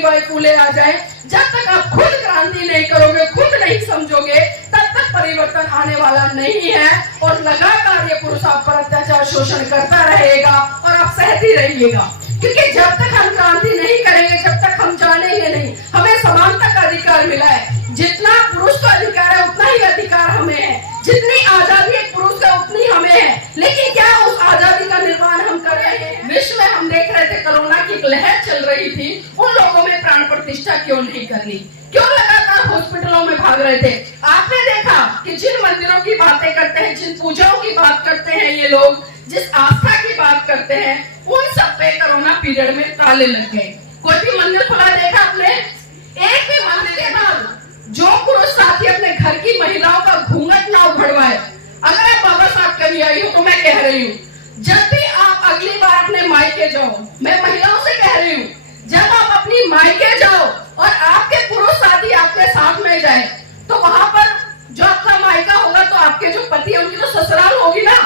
सावित्रीबाई फुले आ जाए, जब तक आप खुद क्रांति नहीं करोगे, खुद नहीं समझोगे, तब तक परिवर्तन आने वाला नहीं है। और लगातार ये पुरुष आप पर अत्याचार शोषण करता रहेगा और आप सहती रहिएगा, क्योंकि जब तक हम क्रांति नहीं करेंगे, जब तक हम जानेंगे नहीं हमें समानता का अधिकार मिला है। जितना पुरुष का अधिकार है उतना ही अधिकार हमें है, जितनी आजादी एक पुरुष का उतनी हमें है। लेकिन क्या उस आजादी का निर्माण हम कर रहे हैं? विश्व में हम देख रहे थे कोरोना की एक लहर चल रही थी, उन लोगों में प्राण प्रतिष्ठा क्यों नहीं करनी, क्यों लगातार हॉस्पिटलों में भाग रहे थे? आपने देखा कि जिन मंदिरों की बातें करते हैं, जिन पूजाओं की बात करते हैं ये लोग, जिस आस्था की बात करते हैं, उन सब पे कोरोना पीरियड में ताले लग गए। कोई भी मंदिर खुला देखा आपने? एक भी मंदिर के बाद जो पुरुष साथी अपने घर की महिलाओं का घूंघट ना उघड़वाए, अगर आप बाबा साहब कभी आई हो तो मैं कह रही हूँ, जब भी आप अगली बार अपने मायके जाओ, मैं महिलाओं से कह रही हूँ, जब आप अपनी मायके जाओ और आपके पुरुष साथी आपके साथ में जाए, तो वहां पर जो आपका मायका होगा तो आपके जो पति है उनकी तो ससुराल होगी ना।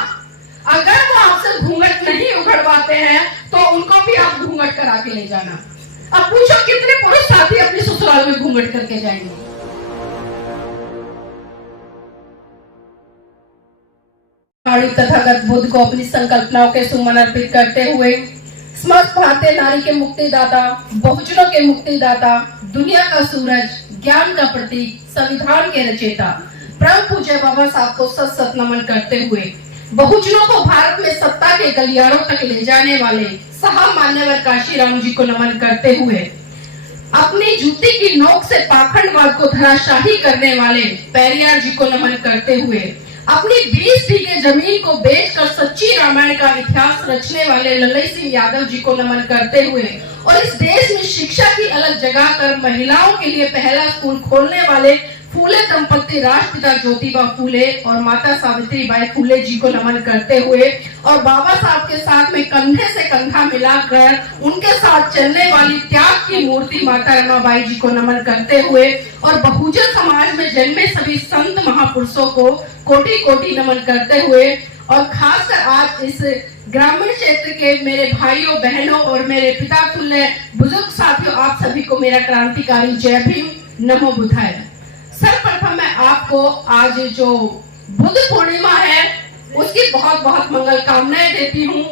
अगर वो आपसे घूंघट नहीं उघड़वाते हैं तो उनको भी आप घूंघट करा के ले जाना। अब पूछो कितने पुरुष साथी अपने ससुराल में घूंघट करके जाएंगे? तथागत बुद्ध को अपनी संकल्पनाओं के सुमन अर्पित करते हुए समस्त भारतीय नारी के मुक्तिदाता, बहुजनों के मुक्तिदाता, दुनिया का सूरज, ज्ञान का प्रतीक, संविधान के रचयिता परम पूज्य बाबा साहब को सत सत नमन करते हुए बहुजनों को भारत में सत्ता के गलियारों तक ले जाने वाले साहब मान्यवर काशीराम जी को नमन करते हुए अपनी जूती की नोक से पाखंडवाद को धराशाही करने वाले पेरियार जी को नमन करते हुए अपनी 20 बीघे जमीन को बेचकर सच्ची रामायण का इतिहास रचने वाले ललई सिंह यादव जी को नमन करते हुए और इस देश में शिक्षा की अलग जगह कर महिलाओं के लिए पहला स्कूल खोलने वाले फूले दंपति राष्ट्रपिता ज्योतिबा फूले और माता सावित्रीबाई फूले जी को नमन करते हुए और बाबा साहब के साथ में कंधे से कंधा मिलाकर उनके साथ चलने वाली त्याग की मूर्ति माता रमाबाई जी को नमन करते हुए और बहुजन समाज में जन्मे सभी संत महापुरुषों को कोटि कोटि नमन करते हुए और खासकर आज इस ग्रामीण क्षेत्र के मेरे भाइयों बहनों और मेरे पिता तुल्य बुजुर्ग साथियों, आप सभी को मेरा क्रांतिकारी जय भीम, नमो बुद्धाय। सर्वप्रथम मैं आपको आज जो बुद्ध पूर्णिमा है उसकी बहुत बहुत मंगल कामनाएं देती हूँ,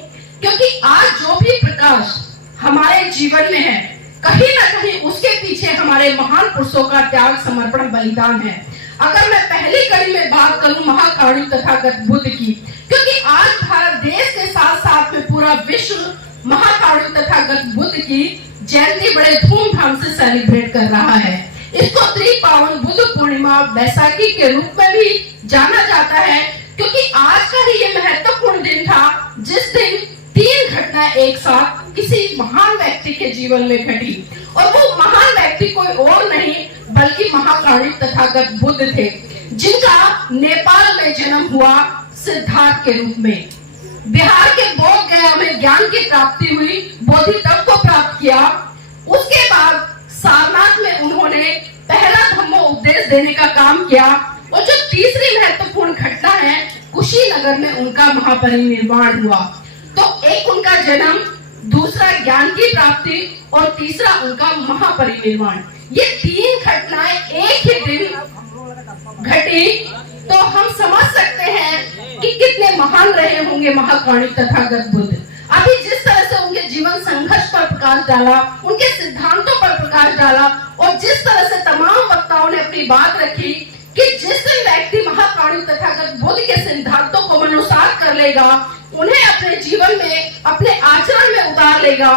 क्योंकि आज जो भी प्रकाश हमारे जीवन में है कहीं ना कहीं उसके पीछे हमारे महान पुरुषों का त्याग, समर्पण, बलिदान है। अगर मैं पहली कड़ी में बात करूं महाकारुणिक तथागत बुद्ध की, क्योंकि आज भारत देश के साथ साथ में पूरा विश्व महाकारुणिक तथागत बुद्ध की जयंती बड़े धूमधाम से सेलिब्रेट कर रहा है। इसको त्रिपावन बुद्ध पूर्णिमा बैसाखी के रूप में भी जाना जाता है, क्योंकि आज का ही ये महत्वपूर्ण दिन था जिस दिन 3 घटनाएं एक साथ किसी महान व्यक्ति के जीवन में घटी, और वो महान व्यक्ति कोई और नहीं बल्कि महाकारुणिक तथागत बुद्ध थे, जिनका नेपाल में जन्म हुआ सिद्धार्थ के रूप में। बिहार के बोध गया में ज्ञान की प्राप्ति हुई, बोधिसत्व को प्राप्त किया। उसके बाद सारनाथ में उन्होंने पहला धम्मो उपदेश देने का काम किया, और जो तीसरी महत्वपूर्ण घटना है कुशीनगर में उनका महापरिनिर्वाण हुआ। तो एक उनका जन्म, दूसरा ज्ञान की प्राप्ति और तीसरा उनका महापरिनिर्वाण, ये 3 घटनाएं एक ही दिन घटी, तो हम समझ सकते हैं कि कितने महान रहे होंगे महाकारुणिक तथागत बुद्ध। अभी जिस तरह से उनके जीवन संघर्ष पर प्रकाश डाला, उनके सिद्धांतों पर प्रकाश डाला, और जिस तरह से तमाम वक्ताओं ने अपनी बात रखी कि जिस दिन व्यक्ति महाकारुणिक तथागत बुद्ध के सिद्धांतों को मनुसार कर लेगा, उन्हें अपने जीवन में, अपने आचरण में उतार लेगा,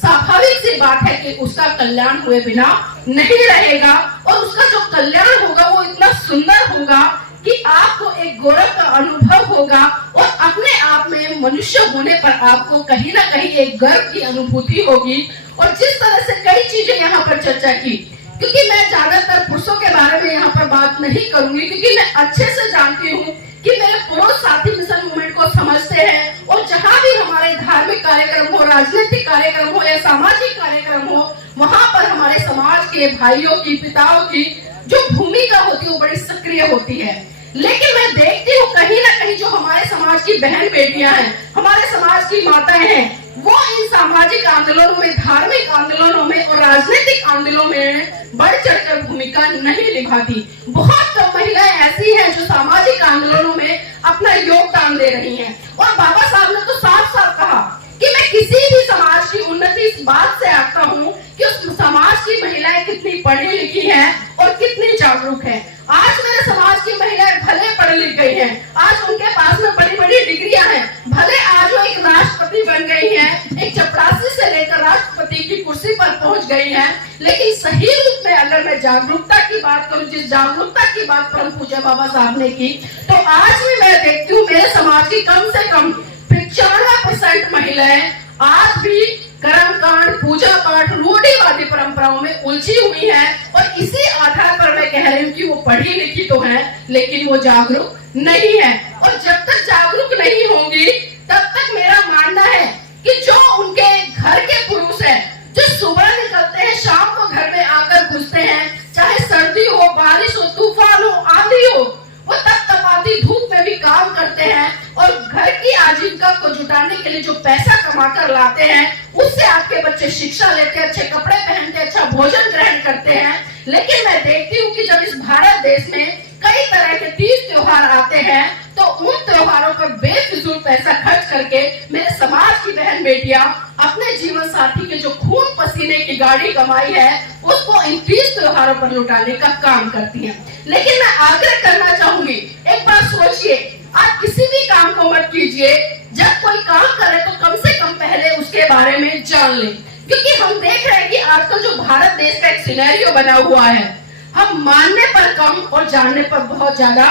स्वाभाविक सी बात है कि उसका कल्याण हुए बिना नहीं रहेगा, और उसका जो कल्याण होगा वो इतना सुंदर होगा कि आपको एक गौरव का अनुभव होगा, और अपने आप में मनुष्य होने पर आपको कहीं ना कहीं एक गर्व की अनुभूति होगी। और जिस तरह से कई चीजें यहाँ पर चर्चा की, क्योंकि मैं ज्यादातर पुरुषों के बारे में यहाँ पर बात नहीं करूंगी, क्योंकि मैं अच्छे से जानती हूँ कि मेरे पुरुष साथी मिशन मूवमेंट को समझते हैं, और जहाँ भी हमारे धार्मिक कार्यक्रम हो, राजनीतिक कार्यक्रम हो या सामाजिक कार्यक्रम हो, वहां पर हमारे समाज के भाइयों की, पिताओं की जो भूमिका होती है वो बड़ी सक्रिय होती है। लेकिन मैं देखती हूँ कहीं ना कहीं जो हमारे समाज की बहन बेटियां हैं, हमारे समाज की माताएं हैं, वो इन सामाजिक आंदोलनों में, धार्मिक आंदोलनों में और राजनीतिक आंदोलनों में बढ़ चढ़कर भूमिका नहीं निभाती। बहुत कम महिलाएं ऐसी हैं जो सामाजिक आंदोलनों में अपना योगदान दे रही हैं। और बाबा साहब ने तो साफ साफ कहा कि मैं किसी भी समाज की उन्नति इस बात से आता हूँ कि उस समाज की महिलाएं कितनी पढ़ी लिखी हैं और कितनी जागरूक हैं। आज मेरे समाज की महिलाएं भले पढ़ लिख गई हैं, आज उनके पास में बड़ी बड़ी डिग्रियां हैं, भले आज वो एक राष्ट्रपति बन गई हैं, एक चपरासी से लेकर राष्ट्रपति की कुर्सी पर पहुंच गई हैं, लेकिन सही रूप में अगर मैं जागरूकता की बात करूं, जिस जागरूकता की बात परम पूज्य बाबा साहब ने की, तो आज भी मैं देखती हूँ मेरे समाज की कम से कम 95% महिलाएं आज भी कर्मकांड, पूजा पाठ, रूढ़िवादी परंपराओं में उलझी हुई हैं। और इसी आधार पर मैं कह रही हूँ कि वो पढ़ी लिखी तो है लेकिन वो जागरूक नहीं है। और जब तक जागरूक नहीं होंगी तब तक मेरा मानना है कि जो उनके घर के पुरुष हैं, जो सुबह निकलते हैं शाम को घर में आकर घुसते हैं, चाहे सर्दी हो, बारिश हो, तूफान हो, आंधी हो, वो तपतपाती धूप में भी काम करते हैं और घर की आजीविका को जुटाने के लिए जो पैसा कमा कर लाते हैं उससे आपके बच्चे शिक्षा लेते हैं, अच्छे कपड़े पहनते हैं, अच्छा भोजन ग्रहण करते हैं। लेकिन मैं देखती हूँ कि जब इस भारत देश में कई तरह के तीज त्योहार आते हैं तो उन त्योहारों पर बेफिजूल पैसा खर्च करके मेरे समाज की बहन बेटियां अपने जीवन साथी के जो खून पसीने की गाड़ी कमाई है उसको इन तीज त्योहारों पर लुटाने का काम करती हैं। लेकिन मैं आग्रह करना चाहूंगी, एक बार सोचिए, आप किसी भी काम को मत कीजिए, जब कोई काम करे तो कम से कम पहले उसके बारे में जान लें। क्योंकि हम देख रहे हैं कि आजकल जो भारत देश का एक सिनेरियो बना हुआ है, हम मानने पर कम और जानने पर बहुत ज्यादा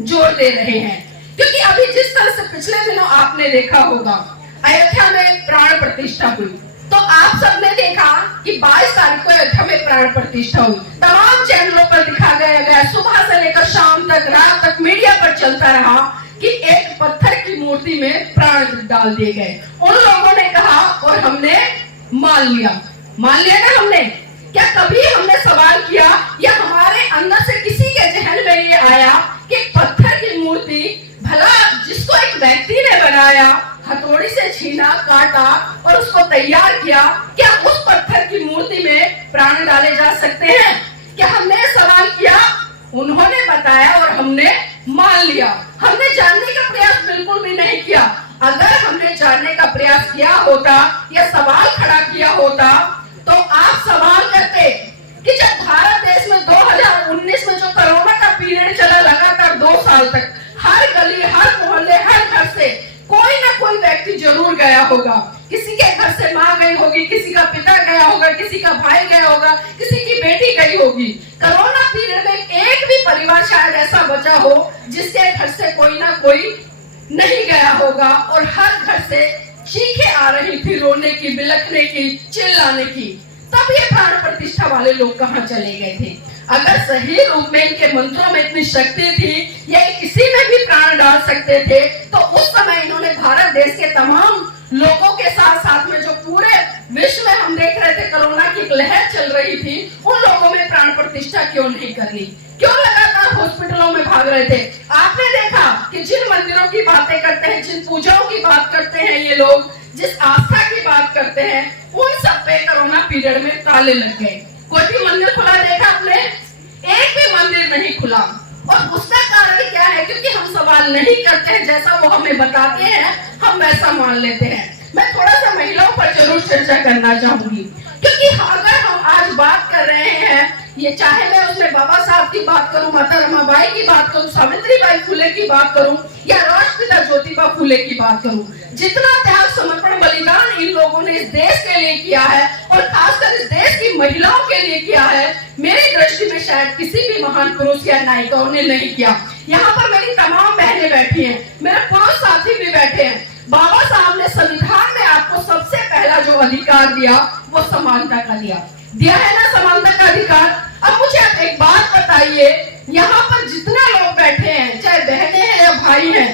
जोर दे रहे हैं। क्योंकि अभी जिस तरह से पिछले दिनों आपने देखा होगा अयोध्या में प्राण प्रतिष्ठा हुई, तो आप सबने देखा कि 22 तारीख को अयोध्या में प्राण प्रतिष्ठा हुई। तमाम चैनलों पर दिखाया गया, सुबह से लेकर शाम तक, रात तक मीडिया पर चलता रहा कि एक पत्थर की मूर्ति में प्राण डाल दिए गए। उन लोगों ने कहा और हमने मान लिया ना हमने। क्या कभी हमने सवाल किया या हमारे अंदर से किसी के जहन में ये आया कि पत्थर की मूर्ति भला जिसको एक व्यक्ति ने बनाया, हथौड़ी से छीना, काटा और उसको तैयार किया, क्या उस पत्थर की मूर्ति में प्राण डाले जा सकते हैं? क्या हमने सवाल किया? उन्होंने बताया और हमने मान लिया। हमने जानने का प्रयास बिल्कुल भी नहीं किया। अगर हमने जानने का प्रयास किया होता या सवाल खड़ा किया होता तो आप सवाल करते कि जब भारत देश में 2019 में जो कोरोना का पीरियड चला लगातार 2 साल तक, हर गली, हर मोहल्ले, हर घर से कोई ना कोई व्यक्ति जरूर गया होगा। किसी के घर से माँ गई होगी, किसी का पिता गया होगा, किसी का भाई गया होगा, किसी की बेटी गई होगी। कोरोना पीरियड में एक भी परिवार शायद ऐसा बचा हो जिसके घर से कोई ना कोई नहीं गया होगा और हर घर से चीखें आ रही थी, रोने की, बिलखने की, चिल्लाने की। तब ये प्राण प्रतिष्ठा वाले लोग कहाँ चले गए थे? अगर सही रूप में इनके मंत्रों में इतनी शक्ति थी, ये किसी में भी प्राण डाल सकते थे, तो उस समय इन्होंने भारत देश के तमाम लोगों के साथ साथ में जो पूरे विश्व में हम देख रहे थे कोरोना की एक लहर चल रही थी, उन लोगों में प्राण प्रतिष्ठा क्यों नहीं कर ली? क्यों लगातार हॉस्पिटलों में भाग रहे थे? आपने देखा कि जिन मंदिरों की बातें करते हैं, जिन पूजाओं की बात करते हैं ये लोग, जिस आस्था की बात करते हैं, उन सब पे कोरोना पीरियड में ताले लग गए। कोई भी मंदिर खुला देखा आपने? एक भी मंदिर नहीं खुला। और उसका कारण क्या है? क्योंकि हम सवाल नहीं करते हैं, जैसा वो हमें बताते हैं हम वैसा मान लेते हैं। मैं थोड़ा सा महिलाओं पर जरूर चर्चा करना चाहूंगी, क्योंकि अगर हम आज बात कर रहे हैं, ये चाहे मैं उसमें बाबा साहब की बात करूं, माता रमाबाई की बात करूं, सावित्रीबाई फुले की बात करूं या राष्ट्रपिता ज्योतिबा फुले की बात करूं, जितना त्याग, समर्पण, बलिदान इन लोगों ने इस देश के लिए किया है और खासकर इस देश की महिलाओं के लिए किया है, मेरी दृष्टि में शायद किसी भी महान पुरुष या नायिकाओं ने नहीं किया। यहाँ पर मेरी तमाम बहनें बैठी हैं, मेरे पुरुष साथी भी बैठे हैं। बाबा साहब ने संविधान में आपको सबसे पहला जो अधिकार दिया वो समानता का दिया है ना, समानता का अधिकार। अब मुझे आप एक बात बताइए, यहाँ पर जितने लोग बैठे हैं, चाहे बहनें हैं या भाई हैं,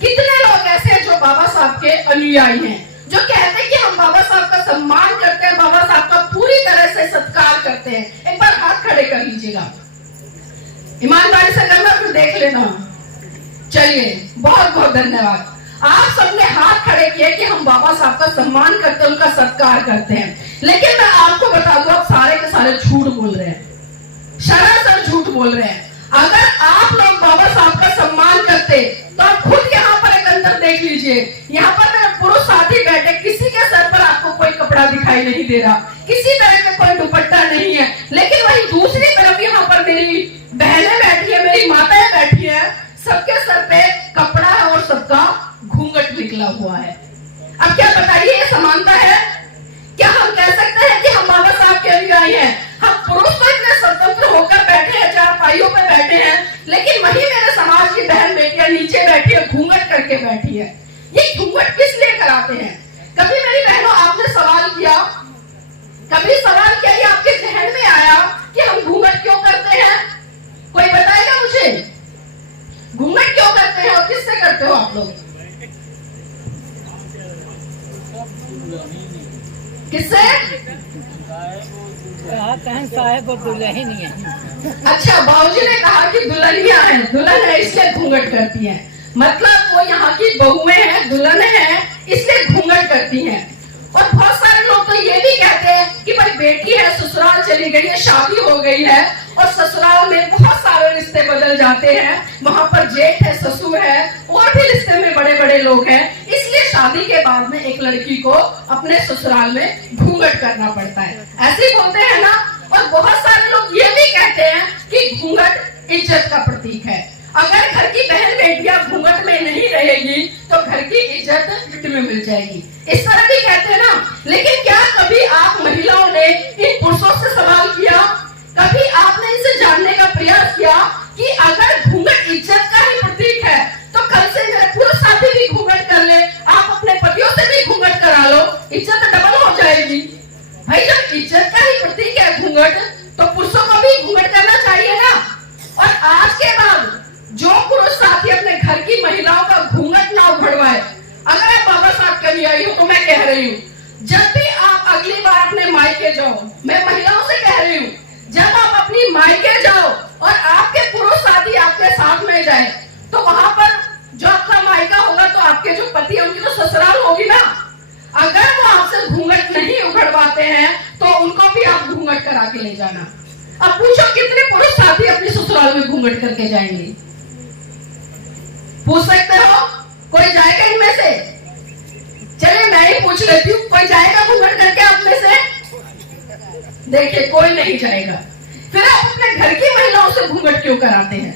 कितने लोग ऐसे हैं जो बाबा साहब के अनुयायी हैं, जो कहते हैं कि हम बाबा साहब का सम्मान करते हैं, बाबा साहब का पूरी तरह से सत्कार करते हैं? एक बार हाथ खड़े कर लीजिएगा, ईमानदारी से करना, फिर देख लेना। चलिए, बहुत बहुत धन्यवाद। आप सबने हाथ खड़े किए कि हम बाबा साहब का सम्मान करते हैं, उनका सत्कार करते हैं। लेकिन मैं आपको बता दूं, आप सारे झूठ बोल रहे हैं, सरासर झूठ बोल रहे हैं। अगर आप लोग बाबा साहब का सम्मान करते तो आप खुद यहाँ पर एक अंदर देख लीजिए। यहाँ पर मेरे पुरुष साथी बैठे, किसी के सर पर आपको कोई कपड़ा दिखाई नहीं दे रहा, किसी तरह का कोई दुपट्टा नहीं है। लेकिन वही दूसरी तरफ यहाँ पर मेरी बहनें बैठी है, मेरी माताएं बैठी है, सबके सर पे कपड़ा है और सबका घूंघट निकला हुआ है। अब क्या बताइए, ये समानता है? क्या हम कह सकते हैं कि हम बाबा साहब के अनुयायी हैं? हम पुरुष तो इतने स्वतंत्र होकर बैठे हैं, चार पाइयों पे बैठे हैं, लेकिन वही मेरे समाज की बहन बेटियां नीचे बैठी है, घूंघट करके बैठी है। ये घूंघट किस लिए कराते हैं? कभी मेरी बहनों आपने सवाल किया, कभी सवाल किया, ये आपके जहन में आया कि हम घूंघट क्यों करते हैं? कोई बताएगा मुझे, घूंघट क्यों करते हैं और किससे करते हो आप लोग? किससे? साहब दुल्हन ही है। अच्छा, बाबूजी ने कहा कि दुल्हनिया है, दुल्हन है इसलिए घूंघट करती है। मतलब वो यहाँ की बहुएं हैं, दुल्हन है इसलिए घूंघट करती हैं। और बहुत सारे लोग तो ये भी कहते हैं कि भाई बेटी है, ससुराल चली गई है, शादी हो गई है और ससुराल में बहुत सारे रिश्ते बदल जाते हैं, वहां पर जेठ है, ससुर है, और भी रिश्ते में बड़े बड़े लोग हैं, इसलिए शादी के बाद में एक लड़की को अपने ससुराल में घूंघट करना पड़ता है, ऐसे बोलते हैं ना। और बहुत सारे लोग ये भी कहते हैं कि घूंघट इज्जत का प्रतीक है। अगर घर की बहन बेटियां घूंघट में नहीं रहेगी तो घर की इज्जत मिट्टी में मिल जाएगी, इस तरह भी कहते हैं ना। लेकिन क्या कभी आप महिलाओं ने इन पुरुषों से सवाल किया, कभी आपने इनसे जानने का प्रयास किया कि अगर घूंघट इज्जत का ही प्रतीक है तो कल से मेरे पुरुष साथी भी घूंघट कर ले, आप अपने पतियों से भी घूंघट करा लो, इज्जत डबल हो जाएगी। भाई जब इज्जत का ही प्रतीक है घूंघट, तो पुरुषों को भी घूंघट करना चाहिए ना। और आज के बाद जो पुरुष साथी अपने घर की महिलाओं का घूंघट ना उखड़वाए, अगर आप बाबा साहब के अनुयायी हो तो मैं कह रही हूँ, जब भी आप अगली बार अपने मायके जाओ, मैं महिलाओं से कह रही हूँ, जब आप अपनी मायके जाओ और आपके पुरुष साथी आपके साथ में जाए, तो वहां पर जो आपका मायका होगा तो आपके जो पति है उनकी तो ससुराल होगी ना। अगर वो आपसे घूंघट नहीं उखड़वाते हैं तो उनको भी आप घूंघट करा के ले जाना। अब पूछो कितने पुरुष साथी अपने ससुराल में घूंघट करके जाएंगे? पूछ सकते हो? कोई जाएगा इनमें से? चलिए मैं ही पूछ लेती हूँ, कोई जाएगा घूंघट करके आप में से? देखिए कोई नहीं जाएगा। फिर आप अपने घर की महिलाओं से घूंघट क्यों कराते हैं?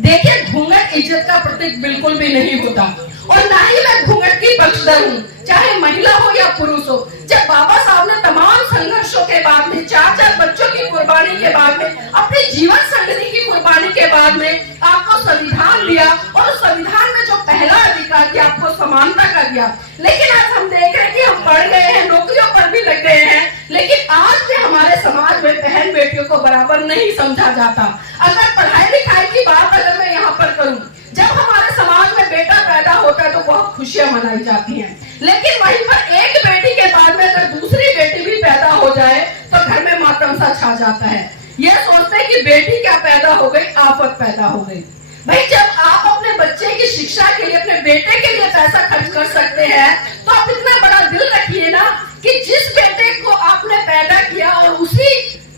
देखिए घूंघट इज्जत का प्रतीक बिल्कुल भी नहीं होता, और ना ही मैं घूंघट की पक्षधर हूँ, चाहे महिला हो या पुरुष हो। जब बाबा साहब ने तमाम संघर्षों के बाद में, 4 बच्चों की कुर्बानी के बाद में, अपने जीवन संगनी की कुर्बानी के बाद में आपको संविधान दिया, और उस संविधान में जो पहला अधिकार दिया आपको समानता का दिया। लेकिन आज हम देख रहे हैं कि हम बढ़ गए हैं, नौकरियों पर भी लग गए हैं, लेकिन आज भी हमारे समाज में बहन बेटियों को बराबर नहीं समझा जाता। अगर पढ़ाई लिखाई की बात अगर मैं यहाँ पर करूँ, जब हमारे समाज में बेटा पैदा होता है तो बहुत खुशियां मनाई जाती हैं, लेकिन वहीं पर एक बेटी के बाद में अगर दूसरी बेटी भी पैदा हो जाए तो घर में मातम सा छा जाता है। ये सोचते हैं कि बेटी क्या पैदा हो गई, आफत पैदा हो गई। भाई जब आप अपने बच्चे की शिक्षा के लिए, अपने बेटे के लिए पैसा खर्च कर सकते हैं, तो आप इतना बड़ा दिल रखिए ना कि जिस बेटे को आपने पैदा किया और उसी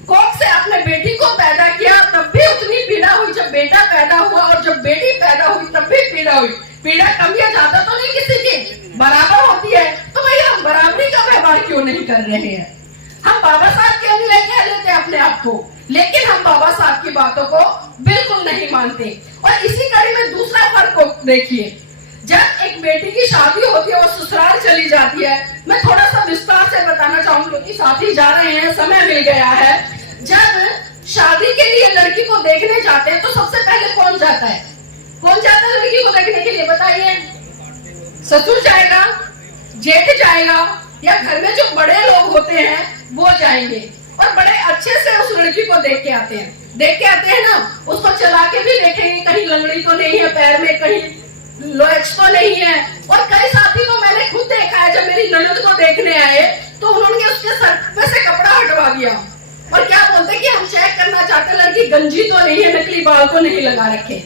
कोख से आपने बेटी को पैदा किया, तब भी उतनी पीड़ा हुई जब बेटा पैदा हुआ, और जब बेटी पैदा हुई तब भी पीड़ा हुई। पीड़ा कम या ज्यादा तो नहीं, किसी की बराबर होती है। तो भाई हम बराबरी का व्यवहार क्यों नहीं कर रहे हैं? हम बाबा साहब के अनुयायी कह लेते हैं अपने आप को, लेकिन हम बाबा साहब की बातों को बिल्कुल नहीं मानते। और इसी कड़ी में दूसरा फर्क को देखिए, जब एक बेटी की शादी होती है, वो ससुराल चली जाती है। मैं थोड़ा सा विस्तार से बताना चाहूंगी क्योंकि साथी जा रहे हैं, समय मिल गया है। जब शादी के लिए लड़की को देखने जाते हैं तो सबसे पहले कौन जाता है? कौन जाता है लड़की को देखने के लिए? बताइए। ससुर जाएगा, जेठ जाएगा, या घर में जो बड़े लोग होते हैं वो जाएंगे, और बड़े अच्छे से उस लड़की को देख के आते हैं। देख के आते हैं ना, उसको चला के भी देखेंगे कहीं लंगड़ी तो नहीं है पैर में, कहीं लोच तो नहीं है। और कई साथी को मैंने खुद देखा है, जब मेरी ननद को देखने आए तो उन्होंने उसके सर पे से कपड़ा हटवा दिया, और क्या बोलते कि हम चेक करना चाहते लड़की गंजी तो नहीं है, नकली बाल तो नहीं लगा रखे।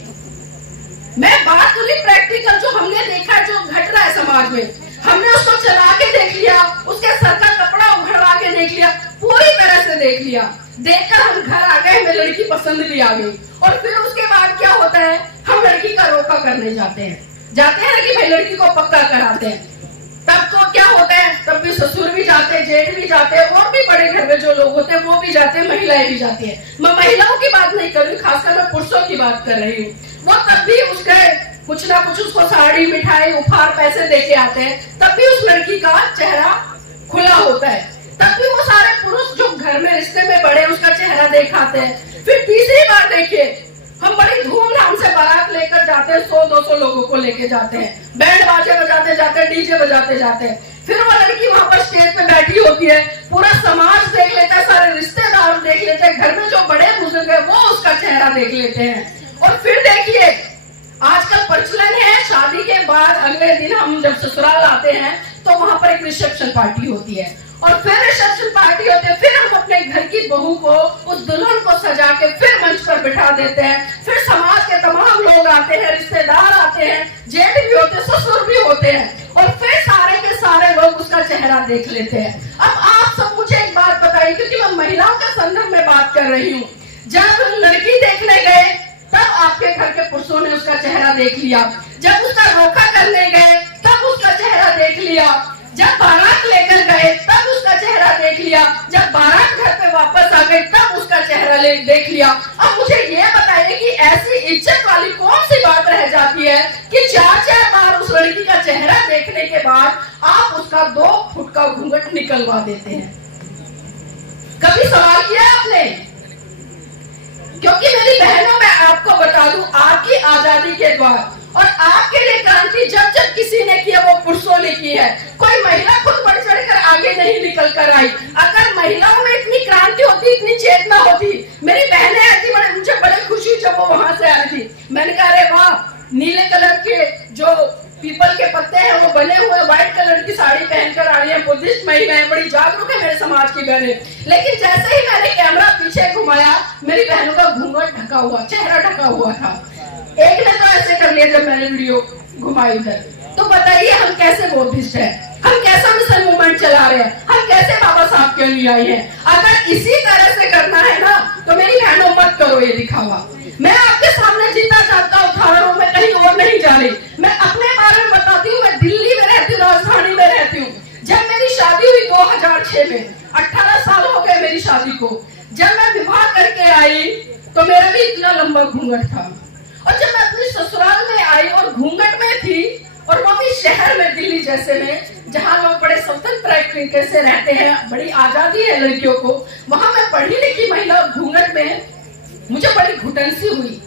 मैं बात करी प्रैक्टिकल, जो हमने देखा, जो घट रहा है समाज में। हमने उसको चला के देख लिया, उसके सर का कपड़ा उघड़वा के देख लिया, पूरी तरह से देख लिया, देखकर हम घर आ गए, हमें लड़की पसंद भी आ गई, और फिर उसके बाद क्या होता है, हम लड़की का रोका करने जाते हैं ना कि भाई लड़की को पक्का कराते हैं। तब तो क्या होता है, तब भी ससुर भी जाते हैं, जेठ भी जाते हैं, और भी बड़े घर में जो लोग होते हैं वो भी जाते हैं, महिलाएं भी जाती हैं। मैं महिलाओं की बात नहीं कर रही, खासकर मैं पुरुषों की बात कर रही हूँ। वो तब भी उसका कुछ ना कुछ उसको साड़ी, मिठाई, उपहार, पैसे देके आते हैं, तब भी उस लड़की का चेहरा खुला होता है। तब भी वो सारे पुरुष जो घर में रिश्ते में बड़े उसका चेहरा दिखाते हैं। फिर तीसरी बार देखिए, हम बड़ी धूमधाम से बारात लेकर जाते हैं, 100-200 लोगों को लेके जाते हैं, बैंड बाजे बजाते जाते हैं, डीजे बजाते जाते हैं। फिर वो लड़की वहां पर स्टेज पे बैठी होती है, पूरा समाज देख लेता है, सारे रिश्तेदार देख लेते हैं, घर में जो बड़े बुजुर्ग है वो उसका चेहरा देख लेते हैं। और फिर देखिए, आजकल प्रचलन है, शादी के बाद अगले दिन हम जब ससुराल आते हैं तो वहां पर एक रिसेप्शन पार्टी होती है, और फिर रिसेप्शन पार्टी होती है, फिर हम अपने घर की बहू को, उस दुल्हन को सजा के फिर मंच पर बिठा देते हैं। फिर समाज के तमाम लोग आते हैं, रिश्तेदार आते हैं, जेठ भी होते हैं, ससुर भी होते हैं, और फिर सारे के सारे लोग उसका चेहरा देख लेते हैं। अब आप सब मुझे एक बात बताइए, क्योंकि मैं महिलाओं के संदर्भ में बात कर रही हूँ, जब लड़की देखने गए तब आपके घर के पुरुषों ने उसका चेहरा देख लिया, जब उसका रोका करने गए तब उसका चेहरा देख लिया, जब बारात लेकर गए तब उसका चेहरा देख लिया, जब बारात घर पे वापस आ गई तब उसका चेहरा देख लिया। अब मुझे ये बताइए कि ऐसी इज्जत वाली कौन सी बात रह जाती है कि 4-4 बार उस लड़की का चेहरा देखने के बाद आप उसका 2 फुट का घूंघट निकलवा देते हैं। कभी सवाल किया आपने? क्योंकि मेरी बहनों, मैं आपको बता दूं, आपकी आजादी के द्वार और आपके लिए क्रांति जब जब किसी ने की है वो पुरुषों ने की है। कोई महिला खुद बढ़ चढ़कर आगे नहीं निकल कर आई। अगर महिलाओं में इतनी क्रांति होती, इतनी चेतना होती, मेरी बहनें आती, मुझे बड़ी खुशी जब वो वहां से आई थी। मैंने कहा अरे वाह, नीले कलर के जो पीपल के पत्ते हैं वो बने हुए, व्हाइट कलर की साड़ी पहनकर आ रही है, बुद्धिस्ट महिलाएं, बड़ी जागरूक है मेरे समाज की बहनें। लेकिन जैसे ही मैंने कैमरा पीछे घुमाया, मेरी बहनों का घूंघट ढका हुआ, चेहरा ढका हुआ था। एक ने तो ऐसे कर लिया जब मैंने वीडियो घुमाई इधर। तो बताइए हम कैसे बुद्धिस्ट है, हम कैसा मिशन मूवमेंट चला रहे हैं, हम कैसे बाबा साहब के लिए आए हैं। अगर इसी तरह से करना है ना तो मेरी बहनों मत करो ये दिखावा। मैं आपके सामने जीता चाहता हूँ, उदाहरणों में कहीं और नहीं जा रही। मैं अपने बारे में बताती हूँ, मैं दिल्ली में रहती हूँ, राजधानी में रहती हूँ। जब मेरी शादी हुई 2006 में, 18 साल हो गए मेरी शादी को। जब मैं विवाह करके आई तो मेरा भी इतना लंबा घूंघट था, और जब मैं अपने ससुराल में आई और घूंघट में थी, और वो भी शहर में, दिल्ली जैसे में, जहाँ लोग बड़े स्वतंत्र तरीके से रहते हैं, बड़ी आजादी है लड़कियों को, वहां मैं पढ़ी लिखी महिला घूंघट में मुझे बड़ी घुटन सी हुई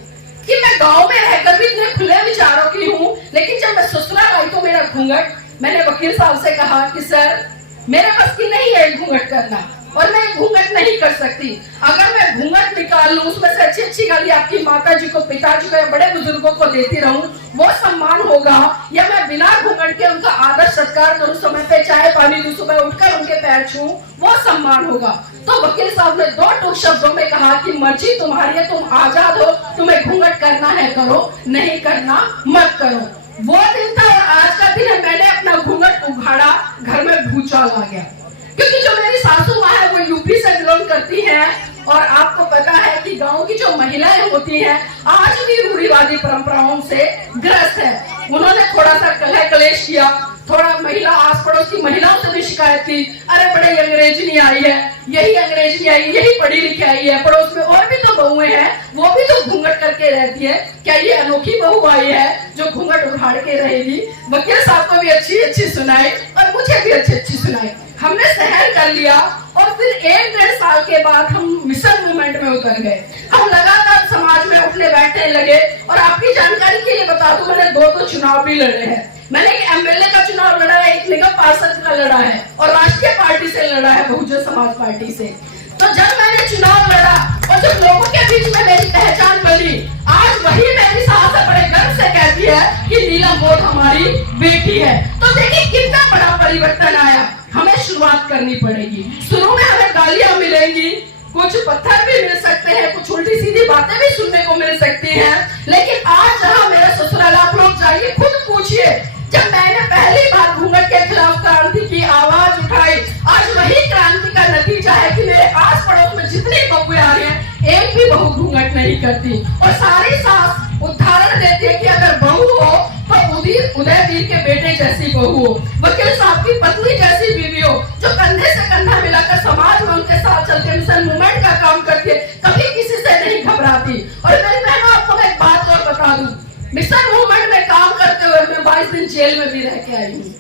कि मैं गांव में रहकर भी इतने खुले विचारों की हूँ, लेकिन जब मैं ससुराल आई तो मेरा घूंघट, मैंने वकील साहब से कहा कि सर मेरे बस की नहीं है घूंघट करना, और मैं घूंघट नहीं कर सकती। अगर मैं घूंघट निकाल लूं, उसमें से अच्छी गाली आपकी माता जी को, पिताजी को या बड़े बुजुर्गों को देती रहूं, वो सम्मान होगा, या मैं बिना घूंघट के उनका आदर सत्कार करूं, समय पे चाय पानी दूं, सुबह उठकर उनके पैर छूं, वो सम्मान होगा। तो वकील साहब ने 2 टूक शब्दों में कहा कि मर्जी तुम्हारी है, तुम आजाद हो, तुम्हें घूंघट करना है करो, नहीं करना मत करो। वो दिन था और आज का दिन है। मैंने अपना घूंघट उघाड़ा, घर में भूचाल आ गया, क्योंकि जो मेरी सासू माँ है वो यूपी से बिलोंग करती है, और आपको पता है कि गांव की जो महिलाएं होती हैं आज भी रूढ़िवादी परंपराओं से ग्रस्त है। उन्होंने थोड़ा सा कलह कलेश किया, थोड़ा महिला आस पड़ोस की महिलाओं से भी शिकायत की, अरे बड़े अंग्रेजनी आई है, यही अंग्रेजनी आई, यही पढ़ी लिखी आई है, पड़ोस में और भी तो बहुएं हैं, वो भी तो घूंघट करके रहती है, क्या ये अनोखी बहू आई है जो घूंघट उठाड़ के रहेगी। वकील साहब को भी अच्छी सुनाई और मुझे भी अच्छी सुनाई। हमने सहन कर लिया, और फिर 1-1.5 साल के बाद हम मिशन मूवमेंट में उतर गए। हम लगातार समाज में उठने बैठने लगे, और आपकी जानकारी के लिए बता दूं, मैंने 2 चुनाव भी लड़े हैं। मैंने एक एमएलए का चुनाव लड़ा है, एक निगम पार्षद का लड़ा है, और राष्ट्रीय पार्टी से लड़ा है, बहुजन समाज पार्टी से। तो जब मैंने चुनाव लड़ा और जब लोगों के बीच में मेरी पहचान बनी, आज वही मेरी सास बड़े गर्व से कहती है कि नीलम बोध हमारी बेटी है। तो देखिए कितना बड़ा परिवर्तन आया। हमें शुरुआत करनी पड़ेगी। शुरू में हमें गालियां मिलेंगी, कुछ पत्थर भी मिल सकते हैं, कुछ उल्टी सीधी बातें भी सुनने को मिल सकती हैं, लेकिन आज जहां मेरा ससुराल, आप लोग जाइए, खुद पूछिए, जब मैंने पहली बार घूंघट के खिलाफ क्रांति की आवाज उठाई, आज वही क्रांति का नतीजा है कि मेरे आस पड़ोस में एक भी बहू घूंघट नहीं करती। और सारी सास उदाहरण देती है कि अगर बहू हो तो उदयवीर के बेटे जैसी बहू हो, वकील साहब की पत्नी जैसी बीवी हो, जो कंधे से कंधा मिलाकर समाज में उनके साथ चलते मिशन मूवमेंट का काम करती है, कभी किसी से नहीं घबराती। और मेरी बहनों, आपको मैं एक बात और बता दूं, मिशन मूवमेंट में काम करते हुए मैं 22 दिन जेल में भी रह के आई हूँ।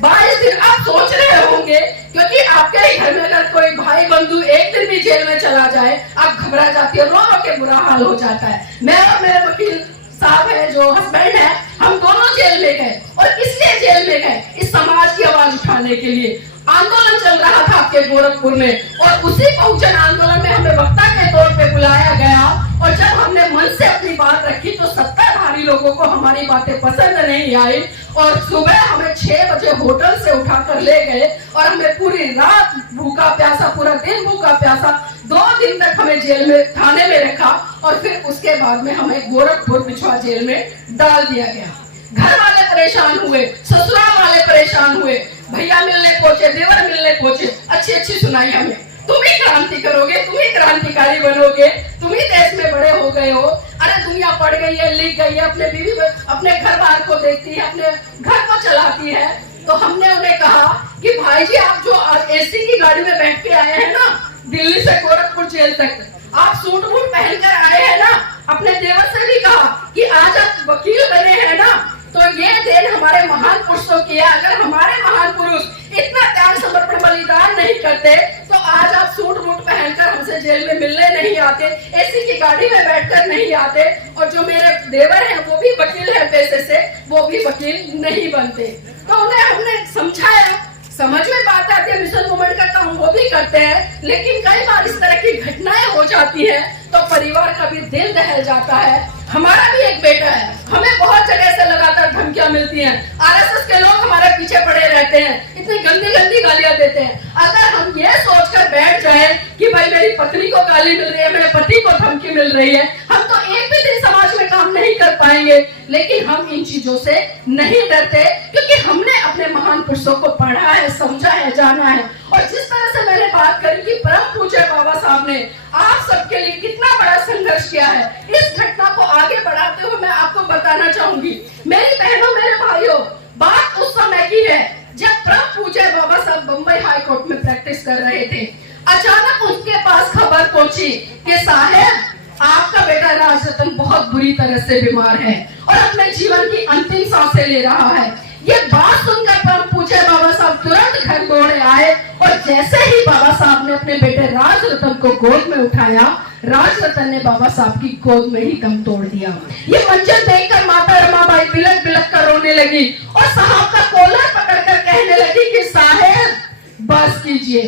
22 दिन आप सोच रहे होंगे, क्योंकि आपके ही घर में अगर कोई भाई बंधु एक दिन भी जेल में चला जाए, आप घबरा जाती है, रो रो के बुरा हाल हो जाता है। मैं और मेरे वकील साहब है, जो हस्बैंड है, हम दोनों जेल में गए। और इसलिए जेल में गए, इस समाज की आवाज उठाने के लिए। आंदोलन चल रहा था आपके गोरखपुर में, और उसी बहुजन आंदोलन में हमें वक्ता के तौर पे बुलाया गया। और जब हमने मन से अपनी बात रखी तो सत्ताधारी लोगों को हमारी बातें पसंद नहीं आई, और सुबह हमें 6 बजे होटल से उठाकर ले गए, और हमें पूरी रात भूखा प्यासा, पूरा दिन भूखा प्यासा, 2 दिन तक हमें जेल में, थाने में रखा। और फिर उसके बाद में हमें गोरखपुर बिछवा जेल में डाल दिया गया। घर वाले परेशान हुए, ससुराल वाले परेशान हुए, भैया मिलने पहुंचे, देवर मिलने पहुंचे, अच्छी अच्छी सुनाई हमें, तुम ही क्रांति करोगे, तुम ही क्रांतिकारी बनोगे, तुम ही देश में बड़े हो गए हो। अरे दुनिया पढ़ गई है, लिख गई है, अपने बीवी अपने घर बार को देखती है, अपने घर को चलाती है। तो हमने उन्हें कहा कि भाई जी, आप जो आज एसी की गाड़ी में बैठ के आए हैं ना, दिल्ली से गोरखपुर जेल तक, आप सूट बूट पहनकर आए हैं ना, अपने देवर से भी कहा कि आज आप वकील बने हैं ना, तो ये देन हमारे महान पुरुषों की है। अगर हमारे महान पुरुष इतना त्याग समर्पण बलिदान नहीं करते तो आज आप सूट बूट पहनकर हमसे जेल में मिलने नहीं आते, एसी की गाड़ी में बैठकर नहीं आते। और जो मेरे देवर हैं वो भी वकील हैं पेशे से, वो भी वकील नहीं बनते। तो उन्हें हमने समझाया, समझ में बात आती है, मिशन मूवमेंट का काम वो भी करते हैं, लेकिन कई बार इस तरह की घटनाएं हो जाती है तो परिवार का भी दिल दहल जाता है। हमारा भी एक बेटा है, हमें बहुत जगह से लगातार धमकियां मिलती हैं, आरएसएस के लोग हमारे पीछे पड़े रहते हैं, इतनी गंदी गंदी गालियां देते हैं। अगर हम ये सोचकर बैठ जाए कि भाई मेरी पत्नी को गाली मिल रही है, मेरे पति को धमकी मिल रही है, हम तो एक भी दिन समाज में काम नहीं कर पाएंगे। लेकिन हम इन चीजों से नहीं डरते, क्योंकि हमने अपने महान पुरुषों को पढ़ा है, समझा है, जाना है। और जिस तरह से मैंने बात करी कि परम पूज्य बाबा साहब ने आप सबके लिए कितना बड़ा संघर्ष किया है, इस घटना को आगे बढ़ाते हुए मैं आपको बताना चाहूंगी। मेरी बहनों, मेरे भाइयों, बात उस समय की है जब परम पूज्य बाबा साहब बम्बई हाई कोर्ट में प्रैक्टिस कर रहे थे। अचानक उनके पास खबर पहुंची कि साहब, आपका बेटा राजरतन बहुत बुरी तरह से बीमार है और अपने जीवन की अंतिम सांसें ले रहा है। ये बात सुनकर परम पूज्य बाबा साहब तुरंत घर दौड़े आए, और जैसे ही बाबा साहब ने अपने बेटे राजरतन को गोद में उठाया, राजरतन ने बाबा साहब की गोद में ही दम तोड़ दिया। ये मंजर देखकर माता रमाबाई बिलक बिलक कर रोने लगी और साहब का कॉलर पकड़कर कहने लगी कि साहब बस कीजिए,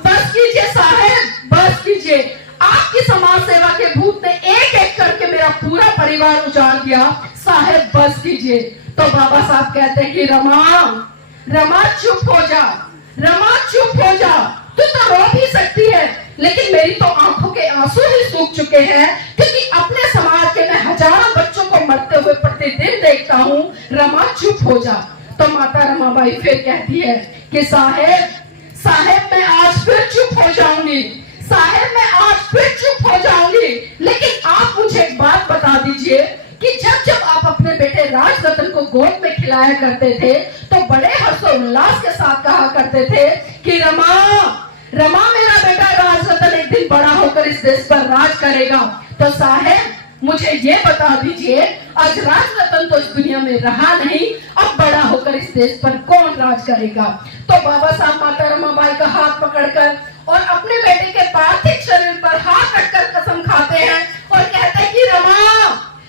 बस कीजिए साहब, बस कीजिए। आपकी समाज सेवा के भूत ने एक एक करके मेरा पूरा परिवार उजाड़ दिया, साहब बस कीजिए। तो बाबा साहब कहते हैं कि रमा चुप हो जा, रमा चुप हो जा, तू तो रो भी सकती है, लेकिन मेरी तो आंखों के आंसू ही सूख चुके हैं, क्योंकि अपने समाज के मैं हजारों बच्चों को मरते हुए प्रतिदिन देखता हूँ, रमा चुप हो जा। तो माता रमाबाई फिर कहती है कि साहेब मैं आज फिर चुप हो जाऊंगी, साहेब मैं आज फिर चुप हो जाऊंगी, लेकिन आप मुझे एक बात बता दीजिए कि जब आप अपने बेटे राजरतन को गोद में खिलाया करते थे तो बड़े हर्षोल्लास के साथ कहा करते थे कि रमा मेरा बेटा राजरतन एक दिन बड़ा होकर इस देश पर राज करेगा। तो साहेब मुझे ये बता दीजिए, आज राजरतन तो इस दुनिया में रहा नहीं, अब बड़ा होकर इस देश पर कौन राज करेगा। तो बाबा साहब माता रमाबाई का हाथ पकड़कर और अपने बेटे के पार्थिव शरीर पर हाथ रखकर कसम खाते हैं और कहते हैं कि रमा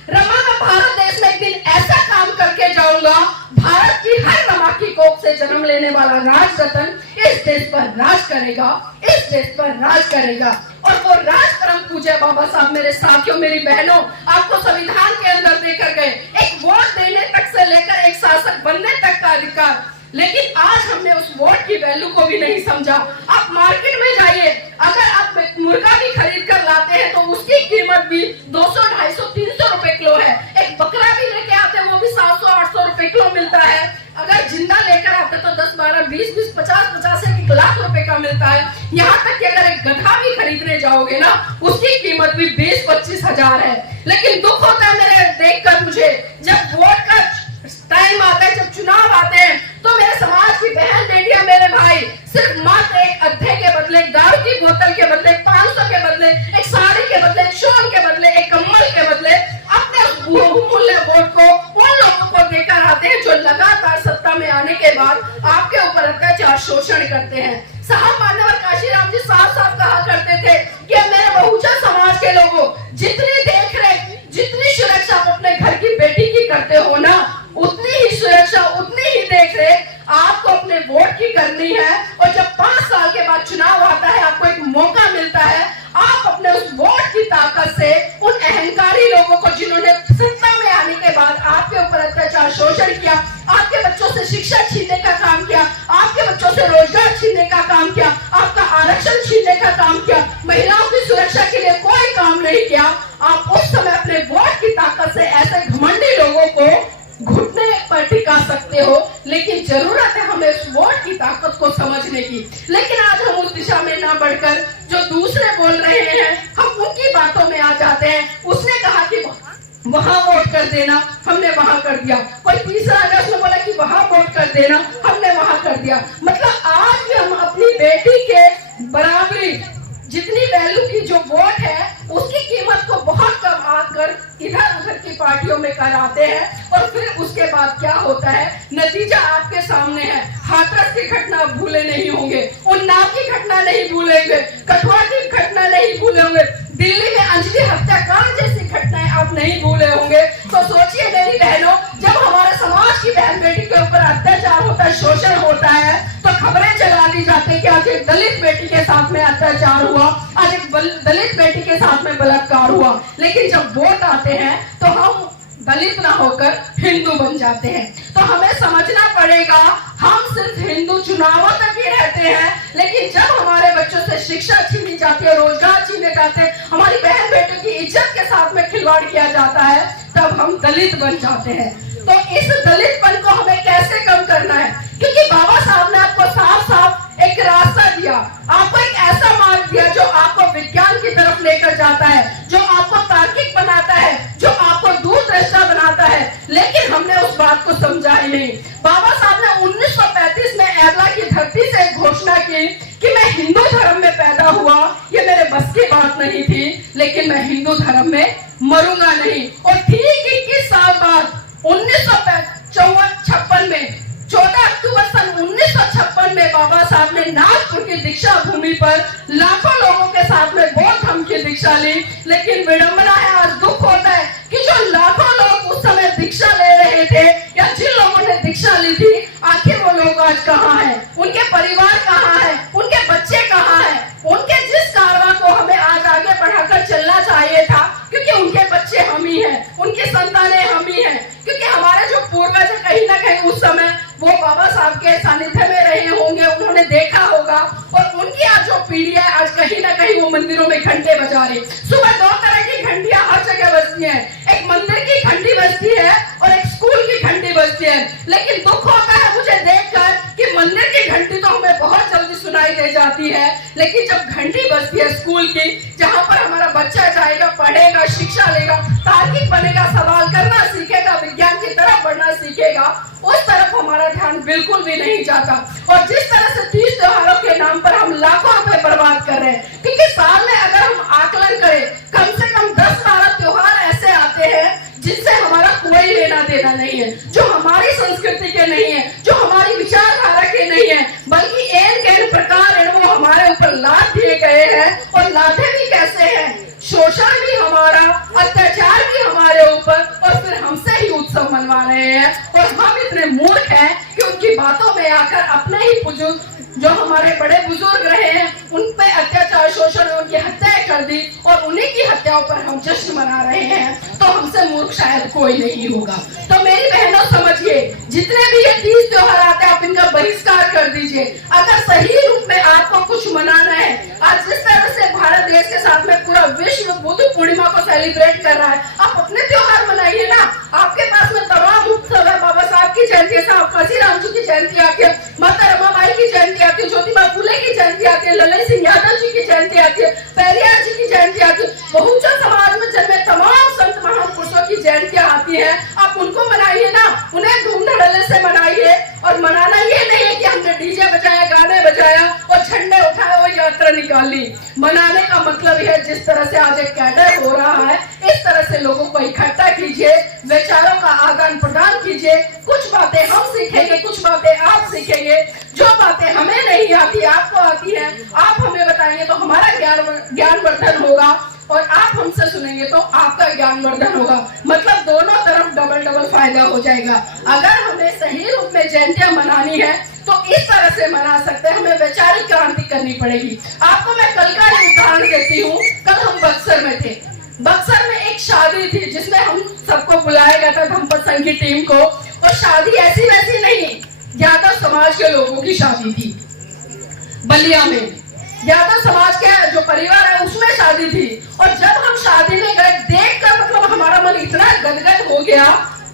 मैं भारत देश में एक दिन ऐसा काम करके जाऊंगा, भारत की हर रमा की कोख से जन्म लेने वाला राजरतन इस देश पर राज करेगा, इस देश पर राज करेगा। और वो राज परम पूज्य बाबा साहब मेरे साथियों, मेरी बहनों, आपको संविधान के अंदर देकर गए, एक वोट देने तक से लेकर एक शासक बनने तक का अधिकार। लेकिन आज हमने उस वोट की वैल्यू को भी नहीं समझा। आप मार्केट में जाइए, अगर आप मुर्गा भी खरीद कर लाते हैं तो उसकी कीमत भी 200, 250, 300 रुपए किलो है। एक बकरा भी लेके आते हैं वो भी 700, 800 रुपए किलो मिलता है। अगर जिंदा लेकर आते तो 10, 12, 20, 50, 1 लाख रुपए का महंगा मिलता है। यहाँ तक कि अगर एक गधा भी खरीदने जाओगे ना, उसकी कीमत भी 20-25 हजार है। लेकिन दुख होता है मेरे देखकर मुझे, जब वोट का टाइम आता है, जब चुनाव आते हैं, तो मेरे समाज की बहन बेटियां, मेरे भाई सिर्फ मात्र एक अद्धे के बदले, दारू की बोतल के बदले, 500 के बदले, एक साड़ी के बदले, एक शॉल के बदले, एक कम्बल के बदले अपने बहुमूल्य वोट को उन लोगों को देकर आते हैं जो लगातार सत्ता में आने के बाद आपके ऊपर अत्याचार शोषण करते हैं। साहब मान्यवर काशीराम जी साफ साफ कहा करते थे कि मेरे बहुजन समाज के लोगों, जितनी देख रेख, जितनी सुरक्षा आप अपने घर की बेटी की करते हो ना, उतनी ही सुरक्षा, उतनी ही देख रेख आपको अपने वोट की करनी है। और जब 5 साल के बाद चुनाव आता है, आपको एक मौका मिलता है, आप अपने उस वोट की ताकत से उन अहंकारी लोगों को, जिन्होंने सत्ता में आने के बाद आपके ऊपर अत्याचार शोषण किया, आपके बच्चों से शिक्षा छीनने का काम किया, आपके बच्चों से रोजगार छीनने का काम किया, आपका आरक्षण छीनने का काम किया, महिलाओं की सुरक्षा के लिए कोई काम नहीं किया, आप उस समय अपने वोट की ताकत से ऐसे घमंडी लोगों को घुटने पर टिका सकते हो। लेकिन जरूरत है हमें उस वोट की ताकत को समझने की। लेकिन आज हम उस दिशा में ना बढ़कर जो दूसरे बोल रहे हैं, हम उनकी बातों में आ जाते हैं। उसने कहा कि वहां वोट कर देना, हमने वहां कर दिया। कोई तीसरा आया, उसने बोला कि वहां वोट कर देना, हमने वहां कर दिया। मतलब आज भी हम अपनी बेटी के बराबरी, जितनी वैल्यू की जो वोट है, उसकी कीमत को बहुत कम आकर इधर उधर की पार्टियों में कराते हैं। और फिर उसके बाद क्या होता है, नतीजा आपके सामने है। हाथरस की घटना भूले नहीं होंगे, उन्नाव की घटना नहीं भूलेंगे, कठुआ की घटना नहीं भूलेंगे, दिल्ली में अंजलि हत्याकांड जैसी घटनाएं आप नहीं भूले होंगे। तो सोचिए मेरी बहनों, जब हमारे समाज की बहन बेटी के ऊपर अत्याचार होता है, शोषण होता है, तो खबरें चला दी जाती है कि आज एक दलित बेटी के साथ में अत्याचार हुआ, आज एक दलित बेटी के साथ में बलात्कार हुआ। लेकिन जब वोट आते हैं तो हम दलित ना होकर हिंदू बन जाते हैं। तो हमें समझना पड़ेगा, हम सिर्फ हिंदू चुनावों तक ही रहते हैं, लेकिन जब हमारे बच्चों से शिक्षा छीनी जाती है, रोजगार छीने जाते हैं, हमारी बहन बेटियों की इज्जत के साथ में खिलवाड़ किया जाता है, तब हम दलित बन जाते हैं। तो इस दलितपन को हमें कैसे कम करना है? क्योंकि बाबा साहब ने आपको साफ साफ एक रास्ता दिया, आपको एक ऐसा मार्ग दिया जो आपको विज्ञान की तरफ लेकर जाता है, जो आपको तार्किक बनाता है, जो आपको दूरदृष्टा बनाता है। लेकिन हमने उस बात को समझा ही नहीं। बाबा साहब ने 1935 में एवला की धरती से घोषणा की कि मैं हिंदू धर्म में पैदा हुआ, ये मेरे बस की बात नहीं थी, लेकिन मैं हिंदू धर्म में मरूंगा नहीं। और ठीक 21 साल बाद 1956 में 14 अक्टूबर सन 1956 में बाबा साहब ने नागपुर की दीक्षा भूमि पर लाखों लोगों के साथ में बौद्ध धर्म की दीक्षा ली। लेकिन विडंबना है, आज दुख होता है कि जो लाखों लोग उस समय दीक्षा ले रहे थे, या जिन लोगों ने दीक्षा ली थी, आखिर वो लोग आज कहाँ हैं? उनके परिवार कहाँ है? उनके बच्चे कहाँ हैं? उनके जिस कारवां को हमें आज आगे बढ़ाकर चलना चाहिए था, क्योंकि उनके बच्चे हम ही हैं, उनकी संतानें हम ही हैं। क्योंकि हमारे जो पूर्वज है, कहीं ना कहीं उस समय वो बाबा साहब के सानिध्य में रहे होंगे, उन्होंने देखा होगा, और उनकी आज जो पीढ़ी है, आज कहीं ना कहीं वो मंदिरों में घंटे बजा रही। सुबह 2 तरह की घंटियां हर जगह बजती हैं, एक मंदिर की घंटी बजती है और एक स्कूल की घंटी बजती है। लेकिन दुख होता है मुझे देखकर कि मंदिर की घंटी तो हमें बहुत जल्दी सुनाई दे जाती है, लेकिन जब घंटी बजती है स्कूल की, जहाँ पर हमारा बच्चा जाएगा, पढ़ेगा, शिक्षा लेगा, तार्किक बनेगा, सवाल करना सीखेगा, विज्ञान की तरफ बढ़ना सीखेगा, उस तरफ हमारा ध्यान बिल्कुल भी नहीं जाता। और जिस तरह से 30 त्योहारों के नाम पर हम लाखों रुपए बर्बाद कर रहे हैं, क्योंकि साल में अगर हम आकलन करें, कम से कम 10-12 त्योहार ऐसे आते हैं जिनसे हमारा कोई लेना देना नहीं है, जो हमारी संस्कृति के नहीं है, जो हमारी विचारधारा के नहीं है, बल्कि एक प्रकार वो हमारे ऊपर लाद दिए गए हैं। और लादे भी कैसे हैं? शोषण भी हमारा, अत्याचार भी हमारे ऊपर, और फिर हमसे ही उत्सव मनवा रहे हैं। और हम इतने मूर्ख हैं कि उनकी बातों में आकर अपने ही बुजुर्ग, जो हमारे बड़े बुजुर्ग रहे हैं, उन पे अत्याचार, शोषण, उनकी हत्याएं कर दी, और उन्हीं की हत्याओं पर हम जश्न मना रहे हैं। तो हमसे मूर्ख शायद कोई नहीं होगा। तो मेरी बहनों समझिए, जितने भी ये 30 त्योहार आते हैं, आप इनका बहिष्कार कर दीजिए। अगर सही रूप में आपको कुछ मनाना है, आज जिस तरह से भारत देश के साथ में पूरा विश्व बुद्ध पूर्णिमा को सेलिब्रेट कर रहा है, आप अपने त्योहार मनाइए ना। आपके पास में तमाम उत्सव है, बाबा साहब की जयंती है, साहब काशीराम जी की जयंती आती है, माता रमाबाई की जयंती आती है, है, ज्योतिबा फुले की जयंती आती है, ललन सिंह यादव जी की जयंती आती है, पेरियार जी की जयंती आती है, बहुजन समाज में जन्मे तमाम संत महापुरुषों की जयंतियां आती है। आप उनको मनाइए ना, उन्हें धूम धड़ल्ले से मनाइए। और मनाना ये नहीं है कि हमने डीजे बजाया, गाने बजाया और झंडे उठाए और यात्रा निकाली। मनाने का मतलब है जिस तरह से आज एक कैडर हो रहा है, इस तरह से लोगों को इकट्ठा कीजिए, विचारों का आदान प्रदान कीजिए। कुछ बातें हम सीखेंगे, कुछ बातें आप सीखेंगे। जो बातें हमें नहीं आती, आपको आती है, आप हमें बताएंगे तो हमारा ज्ञानवर्धन होगा, और आप हमसे सुनेंगे तो आपका ज्ञानवर्धन होगा। मतलब दोनों तरफ डबल फायदा हो जाएगा। अगर हमें सही रूप में जयंतियां मनानी है तो इस तरह से मना सकते हैं, हमें वैचारिक क्रांति करनी पड़ेगी। आपको मैं कल का ही उदाहरण देती हूँ। कल हम बक्सर में थे। बक्सर में एक शादी थी जिसमें हम सबको बुलाया गया था, धम्पत संघ की टीम को। और शादी ऐसी वैसी नहीं, यादव समाज के लोगों की शादी थी। बलिया में यादव समाज के जो परिवार है उसमें शादी थी। और जब हम शादी में गए, देखकर मतलब हमारा मन इतना गदगद हो गया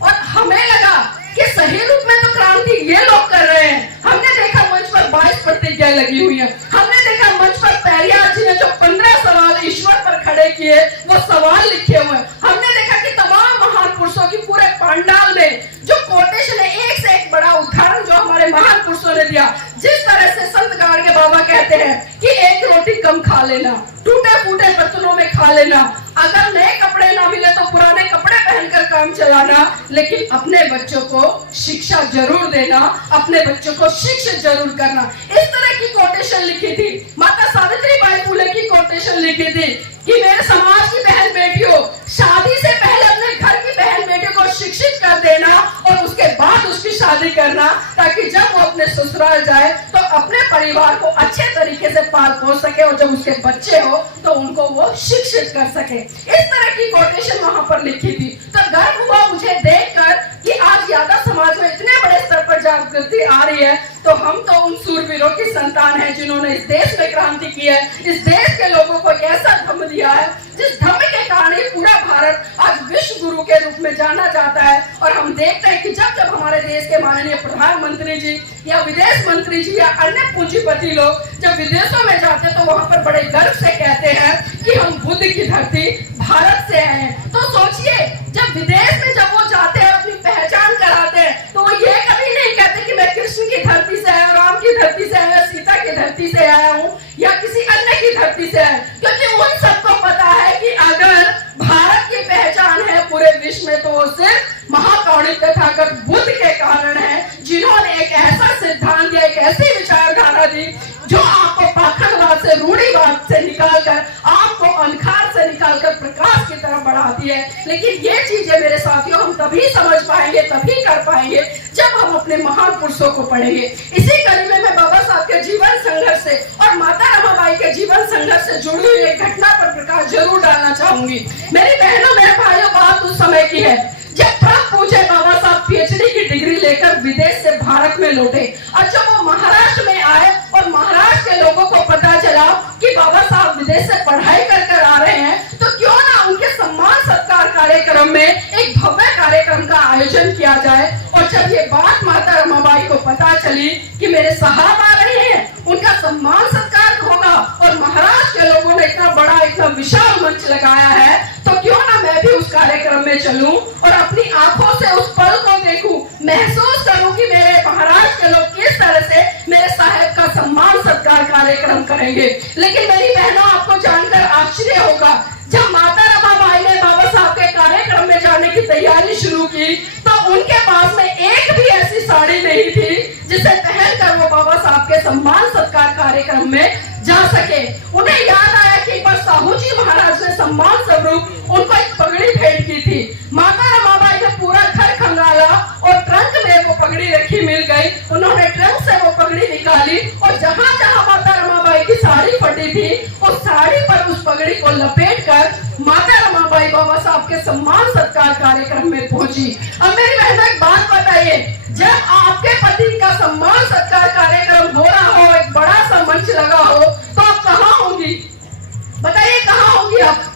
और हमें लगा कि सही रूप में तो क्रांति ये लोग कर रहे हैं। हमने देखा मंच पर 22 प्रतिज्ञाएं लगी हुई है। हमने देखा मंच पर पेरियार जी ने जो 15 सवाल ईश्वर पर खड़े किए, वो सवाल लिखे हुए हैं। हमने देखा कि तमाम महान पुरुषों की पूरे पंडाल में जो कोटेशन है, एक से एक बड़ा उदाहरण जो हमारे महान पुरुषों ने दिया। जिस तरह से संत गाड़गे बाबा कहते हैं कि एक रोटी कम खा लेना, टूटे फूटे बर्तनों में खा लेना, अगर नए कपड़े ना मिले तो पुराने कपड़े पहनकर काम चलाना, लेकिन अपने बच्चों को शिक्षा जरूर देना, अपने बच्चों को शिक्षित जरूर करना। इस तरह की कोटेशन लिखी थी। माता सावित्रीबाई फुले की कोटेशन लिखी थी कि मेरे समाज की बहन बेटियों, शादी से पहले अपने घर की बहन बेटियों को शिक्षित कर देना और उसके बाद उसकी शादी करना, ताकि जब वो अपने ससुराल जाए तो अपने परिवार को अच्छे तरीके से पाल पोस सके, और जब उसके बच्चे हो तो उनको वो शिक्षित कर सके। इस तरह की कोटेशन वहां पर लिखी थी। तो गर्व हुआ मुझे देखकर कि आज यादव समाज में इतने बड़े स्तर पर जागृति आ रही है। तो हम तो उन सूरवीरों की संतान है जिन्होंने इस देश में क्रांति की है, इस देश के लोगों को एक ऐसा धम्म दिया है जिस धम्म के कारण ही पूरा भारत आज विश्व गुरु के रूप में जाना जाता है। और हम देखते हैं कि जब जब हमारे देश के माननीय प्रधानमंत्री जी या विदेश मंत्री जी या अन्य पूंजीपति लोग जब विदेशों में जाते हैं तो वहां पर बड़े गर्व से कहते हैं कि हम बुद्ध की धरती भारत से आए हैं। तो सोचिए, जब विदेश में जब वो जाते हैं, अपनी पहचान कराते हैं, तो वो ये कभी नहीं कहते कि मैं कृष्ण की धरती से आया, राम की धरती से आया, सीता की धरती से आया हूँ या किसी अन्य की धरती से आया। क्योंकि उन सबको पता है कि अगर भारत की पहचान है पूरे विश्व में तो वो सिर्फ महाकारुणिक तथागत बुद्ध के कारण है, जिन्होंने एक ऐसा सिद्धांत दिया, एक ऐसी विचारधारा दी जो आपको पाखंडवाद से, रूढ़िवाद से निकालकर, आपको अंधकार से निकालकर प्रकाश की तरफ बढ़ाती है। लेकिन ये चीजें मेरे साथियों हम तभी समझ पाएंगे, तभी कर पाएंगे जब हम अपने महान पुरुषों को पढ़ेंगे। इसी कड़ी में मैं बाबा साहब के जीवन संघर्ष से और माता रमाबाई के जीवन संघर्ष से जुड़ी हुई एक घटना पर प्रकाश जरूर डालना चाहूंगी। मेरी बहनों, मेरे भाइयों, बात उस समय की है जब प्रभु पूज्य बाबा साहब पीएचडी की डिग्री लेकर विदेश से भारत में लौटे। और जब वो महाराष्ट्र में आए और महाराष्ट्र के लोगों को पता चला कि बाबा साहब विदेश से पढ़ाई कर आ रहे हैं, तो क्यों ना उनके सम्मान सत्कार कार्यक्रम में एक भव्य कार्यक्रम का आयोजन किया जाए। और जब ये बात माता रमाबाई को पता चली कि मेरे साहब आ रहे हैं, उनका सम्मान सत्कार होगा और महाराष्ट्र के लोगों ने इतना बड़ा, इतना विशाल मंच लगाया है, तो क्यों ना मैं भी उस कार्यक्रम में चलूं और अपनी आंखों से उस पल को देखूं, महसूस करूं कि मेरे महाराष्ट्र के लोग किस तरह से मेरे साहब का सम्मान सत्कार कार्यक्रम करेंगे। लेकिन मेरी बहनों, आपको जानकर आश्चर्य होगा, जब माता रमाबाई ने बाबा साहब के कार्यक्रम में जाने की तैयारी शुरू की तो उनके पास में एक भी ऐसी साड़ी नहीं थी जिसे पहनकर वो बाबा साहब के सम्मान सत्कार कार्यक्रम में जा सके। उन्हें याद आया कि एक बार साहू जी महाराज ने सम्मान स्वरूप उनको एक पगड़ी भेंट की थी। माता रमाबाई ने पूरा घर खंगाला और ट्रंक में वो पगड़ी रखी मिल गई। उन्होंने ट्रंक से वो पगड़ी निकाली और जहां जहां माता रमाबाई की साड़ी फटी थी, उस साड़ी पर उस पगड़ी को लपेटकर माता रमाबाई बाबा साहब के सम्मान सत्कार कार्यक्रम में पहुंची। अब मेरी बहनों, एक बात बताइए, जब आपके पति का सम्मान सत्कार कार्यक्रम हो रहा हो, एक बड़ा सा मंच लगा हो, तो आप कहाँ होंगी? बताइए, कहाँ होंगी आप?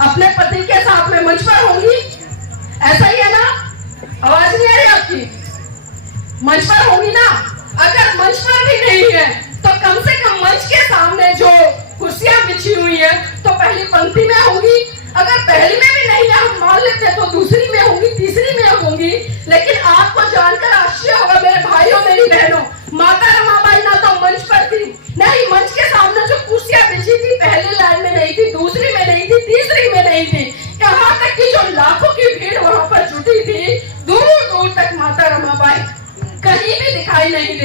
अपने पति के साथ में मंच पर होंगी? ऐसा ही है ना? आवाज नहीं आ रही आपकी? मंच पर होंगी ना? अगर मंच पर भी नहीं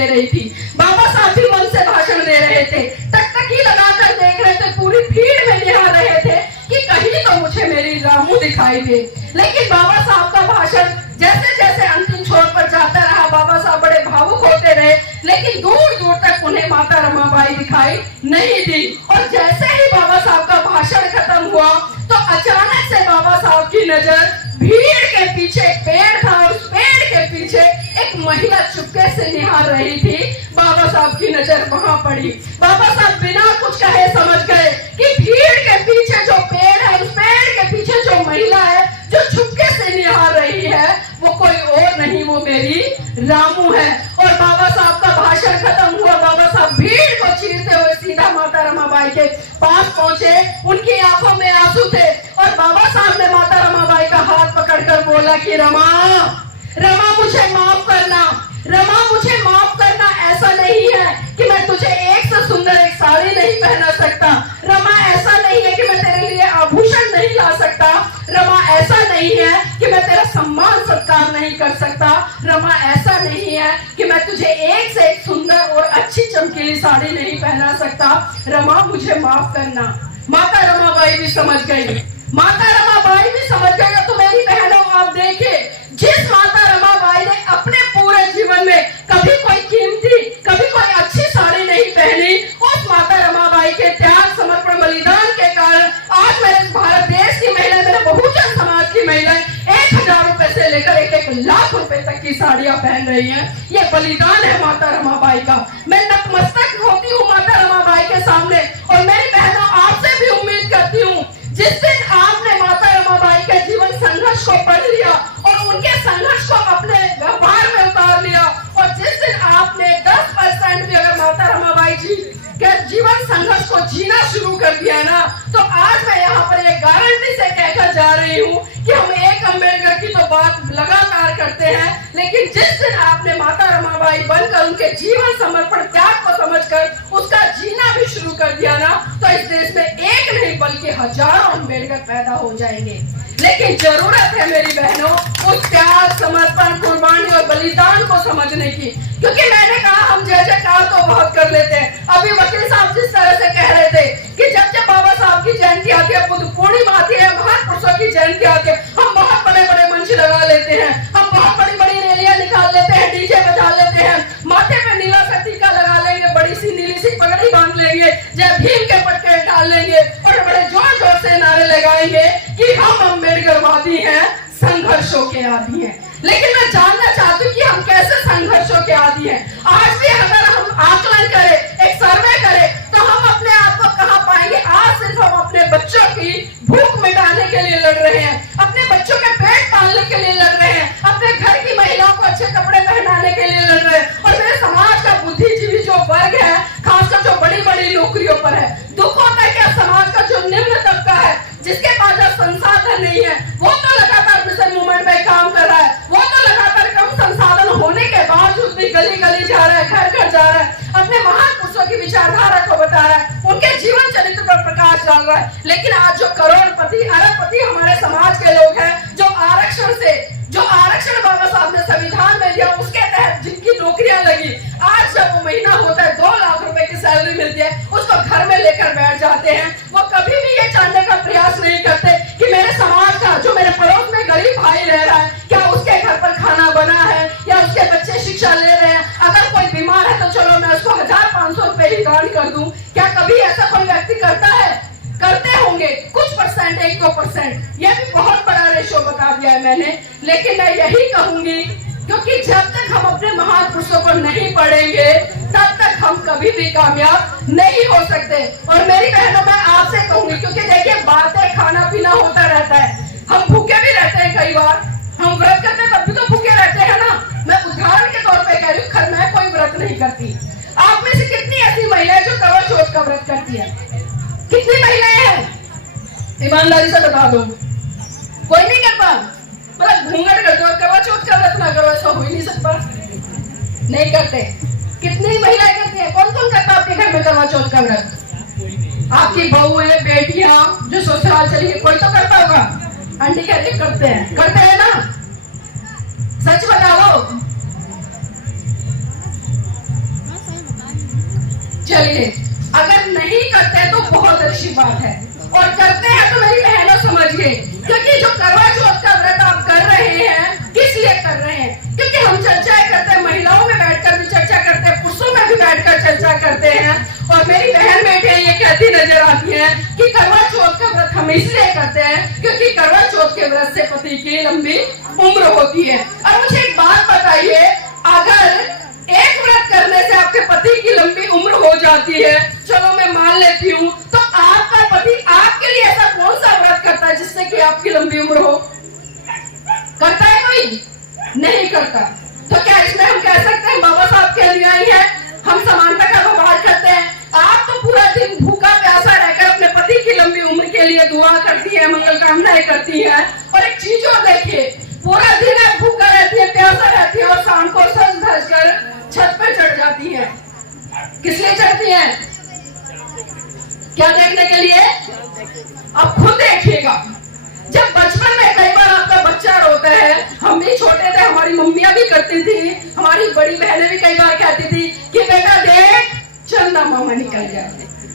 दे रही थी। बाबा साहब भी मन से भाषण दे रहे थे, टकटकी लगाकर देख रहे थे, पूरी भीड़ में निहार रहे थे कि कहीं तो मुझे मेरी रामू दिखाई दे। लेकिन बाबा साहब का भाषण जैसे जैसे अंतिम छोर पर जाता रहा, बाबा साहब बड़े भावुक होते रहे, लेकिन दूर दूर तक उन्हें माता रमाबाई दिखाई नहीं दी। और जैसे ही बाबा साहब का भाषण खत्म हुआ तो अचानक से बाबा साहब की नजर भीड़ के पीछे एक पेड़ था, और उस पेड़ के पीछे एक महिला चुपके से निहार रही थी। बाबा साहब की नजर वहां पड़ी। बाबा साहब बिना कुछ कहे समझ गए कि भीड़ के पीछे जो पेड़ है, उस पेड़ के पीछे जो महिला है जो चुपके से निहार रही है, वो कोई और नहीं, वो मेरी रामू है। और बाबा साहब का भाषण खत्म हुआ, बाबा साहब भीड़ को चीरते हुए सीधा माता रमाबाई के पास पहुंचे। उनकी आंखों में आंसू थे और बाबा साहब ने माता रमाबाई का हाथ पकड़कर बोला कि रमा, रमा मुझे माफ करना, रमा मुझे माफ करना। ऐसा नहीं है कि मैं तुझे एक से सुंदर एक साड़ी नहीं पहना सकता, रमा ऐसा नहीं है कि मैं तेरे लिए आभूषण नहीं ला सकता, रमा ऐसा नहीं है कि मैं तेरा सम्मान सत्कार नहीं कर सकता, रमा ऐसा नहीं है कि मैं तुझे एक से एक सुंदर और अच्छी चमकीली साड़ी नहीं पहना सकता, रमा मुझे माफ करना। माता रमाबाई भी समझ गई, माता रमाबाई भी समझ गई। तो मेरी बहनों, आप देखिए, जिस माता रमाबाई ने अपने पूरे जीवन में कभी कोई कीमती, कभी कोई अच्छी साड़ी नहीं पहनी, उस माता रमाबाई के त्याग, समर्पण, बलिदान के कारण आज मेरे भारत देश की महिला, मेरे बहुजन समाज की महिलाएं 1000 रुपए से लेकर 1-1 लाख रुपए तक की साड़ियां पहन रही हैं। ये बलिदान है माता रमाबाई का। मैं नतमस्तक होती हूँ माता रमाबाई के सामने। और मेरी बहनों, आपसे भी उम्मीद करती हूँ, जिस दिन आपने माता रमाबाई के जीवन संघर्ष को पढ़ लिया और उनके संघर्ष को अपने व्यवहार में उतार लिया, और जिस दिन आपने 10% भी अगर माता रमाबाई जी के जीवन संघर्ष को जीना शुरू कर दिया है ना, तो आज मैं यहाँ पर एक गारंटी से कहकर जा रही हूँ कि हम एक अम्बेडकर की तो बात लगातार करते हैं, लेकिन जिस दिन आपने माता रमाबाई बनकर उनके जीवन समर्पण त्याग को समझकर उसका जीना भी शुरू कर दिया ना, तो इस देश में एक नहीं बल्कि हजारों अम्बेडकर पैदा हो जाएंगे। लेकिन जरूरत है मेरी बहनों उस त्याग, समर्पण, कुर्बानी और बलिदान को समझने की, क्योंकि मैंने कहा हम जय जयकार तो बहुत कर लेते हैं। अभी वकील साहब जिस तरह से कह रहे थे कि जब जब बाबा साहब की जयंती आती है, बुद्ध पूर्णिमा आती है, महापुरुषों की जयंती आती है, हम बहुत बड़े बड़े मंच लगा लेते हैं, हम बहुत बड़ी बड़ी रैलियां निकाल लेते हैं, डीजे बजा लेते हैं, माथे पे नीला सा टीका लगा लेंगे, बड़ी सी नीली सी पगड़ी बांध लेंगे, जय भीम के पटके डाल लेंगे और बड़े जोर जोर से नारे लगाएंगे कि हम अम्बेडकरवादी हैं, संघर्षों के आदी हैं। लेकिन मैं जानना चाहती हूँ कि हम कैसे संघर्षों के आदी हैं। आज भी अगर हम आकलन करें, एक सर्वे करें, तो हम अपने आप को कहाँ पाएंगे? आज सिर्फ हम अपने बच्चों की भूख मिटाने के लिए लड़ रहे हैं, अपने बच्चों के पेट पालने के लिए लड़ रहे हैं, अपने घर की महिलाओं को अच्छे कपड़े पहनाने के लिए लड़ रहे हैं। और मेरे समाज का बुद्धिजीवी जो वर्ग है, खासकर जो बड़ी बड़ी नौकरियों पर है, दुख होता है कि समाज का जो निम्न तबका है, जिसके पास संसाधन नहीं है, वो तो लगातार मिशन मूवमेंट में काम कर रहा है, वो तो लगातार कम संसाधन होने के बावजूद भी गली गली जा रहा है, घर घर जा रहा है, अपने महान पुरुषों की विचारधारा को बता रहा है, उनके जीवन चरित्र पर प्रकाश डाल रहा है। लेकिन आज जो करोड़पति, अरबपति हमारे समाज के लोग हैं, जो आरक्षण बाबा साहब ने संविधान में दिया, उसके तहत जिनकी नौकरियां लगी, आज जब वो महीना होता है 2 लाख रुपए की सैलरी मिलती है, उसको घर में लेकर बैठ जाते हैं। वो कभी भी ये जानने का प्रयास नहीं करते कि मेरे समाज का, जो मेरे पड़ोस में गरीब भाई रह रहा है, क्या उसके घर पर खाना बना है या उसके बच्चे शिक्षा ले रहे हैं। अगर कोई बीमार है तो चलो मैं उसको 1500 रुपए ही दान कर दूं। क्या कभी ऐसा कोई व्यक्ति करता है? करते होंगे कुछ परसेंट, 1-2%। यह भी बहुत बड़ा रेशो बता दिया है मैंने। लेकिन मैं यही कहूंगी, क्योंकि जब तक हम अपने महान पुरुषों को नहीं पढ़ेंगे, तब तक हम कभी भी कामयाब नहीं हो सकते। और मेरी बहनों, मैं आपसे कहूंगी, क्योंकि देखिए बातें, खाना पीना होता रहता है, हम भूखे भी रहते हैं, कई बार हम व्रत करते हैं तब भी तो भूखे रहते हैं ना। मैं उदाहरण के तौर पे कह रही हूँ, मैं कोई व्रत नहीं करती। आप में से कितनी ऐसी महिलाएं जो करवा चौथ का व्रत करती है? कितनी महिलाएं हैं? ईमानदारी से बता दो। कोई नहीं करता? मतलब घूंघट करते और करवा चौथ का व्रत ना करो, ऐसा हो ही नहीं सकता। नहीं करते। कितनी महिलाएं करती हैं? कौन कौन करता है आपके घर में करवा चौथ का व्रत? आपकी बहू है, बेटियां जो ससुराल चली गई, कोई तो करता होगा। आंटी कहते करते हैं ना? सच बताओ। चलिए, अगर नहीं करते तो बहुत अच्छी बात है, और करते हैं तो मेरी बहनों समझिए, क्योंकि जो करवा चौथ का व्रत आप कर रहे हैं, किस लिए कर रहे हैं? क्योंकि हम चर्चाएं करते हैं, महिलाओं में बैठकर भी चर्चा करते हैं, पुरुषों में भी बैठकर चर्चा करते हैं, और मेरी बहन बेटे ये कहती नजर आती है कि करवा चौथ का व्रत हम इसलिए करते हैं क्योंकि करवा चौथ के व्रत से पति की लंबी उम्र होती है। और मुझे एक बात बताइए, अगर एक व्रत करने से आपके पति की लंबी उम्र हो जाती है, चलो मैं मान लेती हूँ, तो आपका पति आपके लिए ऐसा कौन सा व्रत करता है जिससे कि आपकी लंबी उम्र हो? करता है कोई? नहीं करता। तो क्या इसमें हम कह सकते हैं बाबा साहब के अनुयायी हैं, हम समानता का व्यवहार करते हैं? आप तो पूरा दिन भूखा प्यासा रहकर अपने पति की लंबी उम्र के लिए दुआ करती है, मंगल कामनाएं करती है। और एक चीज और देखिए, पूरा दिन आप भूखा रहती है, प्यासा रहती है, और शाम को सज धज कर छत पर चढ़ जाती है। किस लिए चढ़ती है? क्या देखने के लिए? आप खुद देखिएगा। जब बचपन में कई बार आपका बच्चा रोता है, हम भी छोटे थे, हमारी मम्मियां भी करती थी, हमारी बड़ी बहनें भी कई बार कहती थी कि बेटा देख चंदा मामा निकल गया।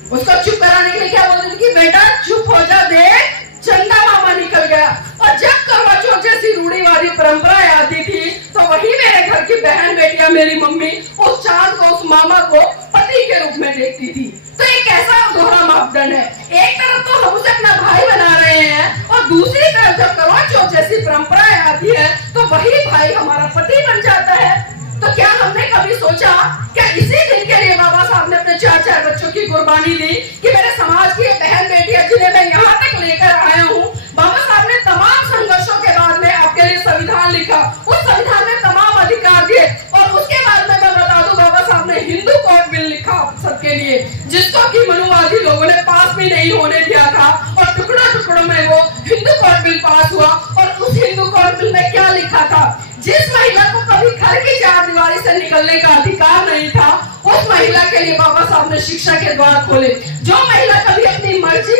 उसको चुप कराने के लिए क्या बोलती थी कि बेटा चुप हो जा, देख चंदा मामा निकल गया। और जब करवा चौथ जैसी रूढ़िवादी परंपराएं आती थी, तो वही मेरे घर की बहन बेटियां, मेरी मम्मी उस चांद को, उस मामा को पति के रूप में देखती थी। तो ये कैसा दोहरा मापदंड है? एक तरफ तो हम उसे अपना भाई बना रहे हैं, और दूसरी तरफ जब करवा चौथ जैसी परंपराएं आती है तो वही भाई हमारा पति बन जाता है। तो क्या हमने कभी सोचा, क्या इसी दिन के लिए बाबा साहब ने अपने 4 बच्चों की कुर्बानी दी कि मेरे समाज की बहन बेटियां जिन्हें मैं यहाँ तक लेकर आया हूँ? बाबा साहब ने तमाम संघर्षों के बाद में आपके लिए संविधान लिखा, उस संविधान में तमाम अधिकार दिए, और उसके बाद में मैं बता दूं, बाबा साहब ने हिंदू कोड बिल लिखा सबके लिए, जिसको कि मनुवादी लोगों ने पास भी नहीं होने दिया था, और टुकड़ों टुकड़ों में वो हिंदू कोड बिल पास हुआ। और उस हिंदू कोड बिल में क्या लिखा था? जिस महिला को कभी घर की 4 दीवारी से निकलने का अधिकार नहीं था, उस महिला के लिए बाबा साहब ने शिक्षा के द्वार खोले। जो महिला कभी अपनी मर्जी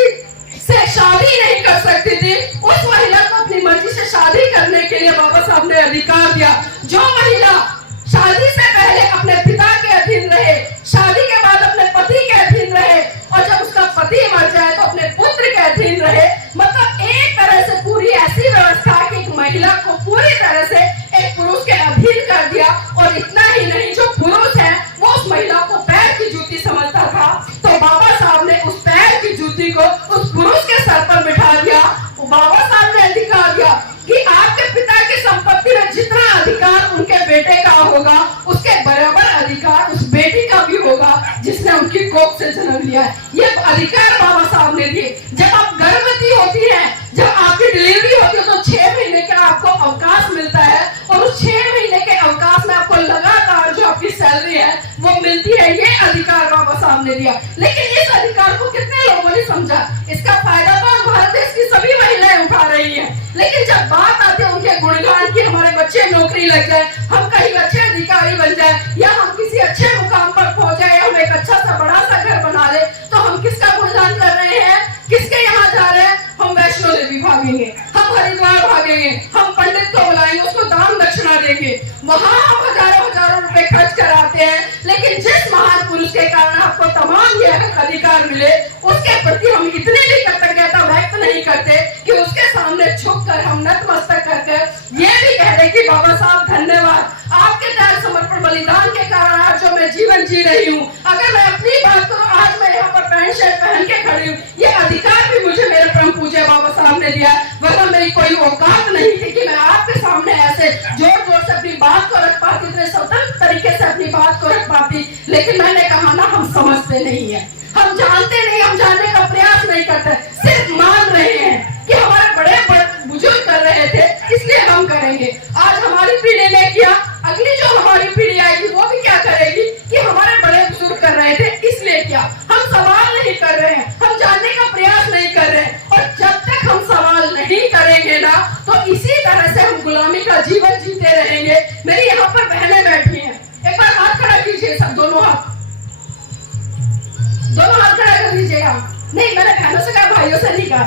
से शादी नहीं कर सकती थी, उस महिला को अपनी मर्जी से शादी करने के लिए बाबा साहब ने अधिकार दिया। जो महिला शादी से पहले अपने पिता के अधीन रहे, शादी के बाद अपने पति के अधीन रहे, और जब उसका पति मर जाए तो अपने पुत्र के अधीन रहे, मतलब एक तरह से पूरी ऐसी व्यवस्था कि एक महिला को पूरी तरह से एक पुरुष के अधीन कर दिया। और इतना ही नहीं, जो पुरुष है वो उस महिला को पैर की जूती समझता था, तो बाबा साहब ने उस पैर की जूती को उस पुरुष के सर पर बिठा दिया। बाबा साहब ने अधिकार दिया कि आपके पिता की संपत्ति में जितना अधिकार उनके बेटे का होगा, उसके बराबर अधिकार उस बेटी का भी होगा जिसने उनकी कोख से जन्म लिया है। ये अधिकार बाबा साहब ने दिए। जब आप गर्भवती होती हैं, जब आपकी डिलीवरी होती है, तो 6 महीने का आपको अवकाश मिलता है, और उस 6 महीने के अवकाश में आपको लगातार जो आपकी सैलरी है वो मिलती है। ये अधिकार बाबा साहब ने दिया। लेकिन इस अधिकार को कितने लोगों ने समझा? इसका फायदा तो भारत देश की सभी महिलाएं उठा रही हैं, लेकिन जब बात आती है उनके गुणगान की, हमारे बच्चे नौकरी लग जाए, हम कहीं अच्छे अधिकारी बन जाए, या हम किसी अच्छे मुकाम पर पहुंच जाए, हम एक अच्छा सा बड़ा सा घर बना ले, तो हम किसका गुणगान कर रहे हैं? किसके यहाँ जा रहे हैं? हम वैष्णो देवी भागेंगे, हम हरिद्वार भागेंगे, हम पंडित को बुलाएंगे, उसको दान दक्षिणा देंगे, वहां हम हजारों रुपए खर्च कराते हैं। लेकिन जिस महान पुरुष के कारण आपको तमाम ये अधिकार मिले, उसके प्रति हम इतनी भी कृतज्ञता व्यक्त नहीं करते कि उसके सामने झुककर हम नतमस्तक करके ये भी कह रहे कि बाबा साहब धन्यवाद, आपके त्याग समर्पण बलिदान के कारण आज जो मैं जीवन जी रही हूँ। अगर मैं अपनी बात करूँ, आज मैं यहाँ पर पैंट शर्ट पहन के खड़ी हूँ, ये अधिकार भी मुझे मेरे परम पूज्य बाबा साहब ने दिया, वरना मेरी कोई औकात नहीं थी कि मैं आपके सामने ऐसे जोर जोर से अपनी बात को रख पाती, इतने स्वतंत्र तरीके से अपनी बात को रख पाती। लेकिन मैंने कहा ना, हम समझते नहीं है, हम जानते नहीं, हम जानने का प्रयास नहीं करते, सिर्फ मान रहे हैं कि हमारे बड़े बुजुर्ग कर रहे थे इसलिए हम करेंगे। आज हमारी पीढ़ी ने किया, अगली जो हमारी पीढ़ी आएगी वो भी क्या करेगी कि हमारे बड़े बुजुर्ग कर रहे थे इसलिए क्या। हम सवाल नहीं कर रहे हैं, हम जानने का प्रयास नहीं कर रहे हैं, और जब तक हम सवाल नहीं करेंगे ना, तो इसी तरह से हम गुलामी का जीवन जीते रहेंगे। मेरी यहाँ पर बहनें बैठी हैं, एक बार हाथ खड़ा कीजिए सब, दोनों हाथ खड़ा कर दीजिएगा। नहीं, मैंने बहनों से कहा, भाइयों से नहीं कहा।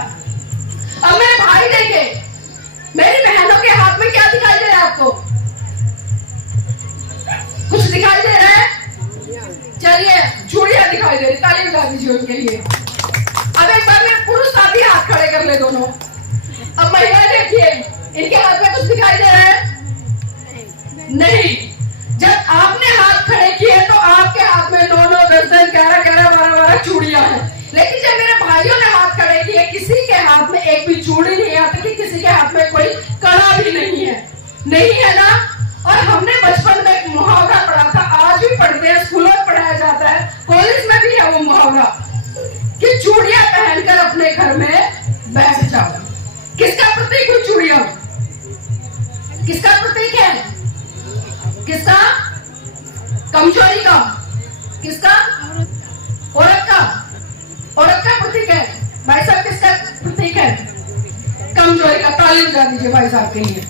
अब मेरे भाई देखे, मेरी बहनों के हाथ में क्या दिखाई दे रहा है आपको? कुछ दिखाई दे रहा है? चलिए चूड़ियां दिखा दे रही, ताली बजा दीजिए उनके लिए। अब एक बार मेरे पुरुष साथी हाथ खड़े कर ले दोनों। अब महिलाएं देखिए, इनके हाथ में कुछ दिखाई दे रहा है? नहीं। जब आपने हाथ खड़े किए तो आपके हाथ में 9, 9, 10, 10, 11, 11, 12, 12 चूड़ियां हैं। लेकिन जब मेरे भाइयों ने हाथ खड़े किए, किसी के हाथ में एक भी चूड़ी नहीं आती कि किसी के हाथ में कोई कड़ा भी नहीं है। नहीं है ना? और हमने बचपन में एक मुहावरा पढ़ा था, आज भी पढ़ते हैं, स्कूलों में पढ़ाया जाता है, कॉलेज में भी है वो मुहावरा कि चूड़ियां पहनकर अपने घर में बैठ जाओ। किसका प्रतीक है चूड़ियां? किसका प्रतीक है? किसका? कमजोरी का। किसका? औरत का। औरत का प्रतीक है। भाई साहब किसका प्रतीक है? कमजोरी का। ताली बजा दीजिए भाई साहब के लिए।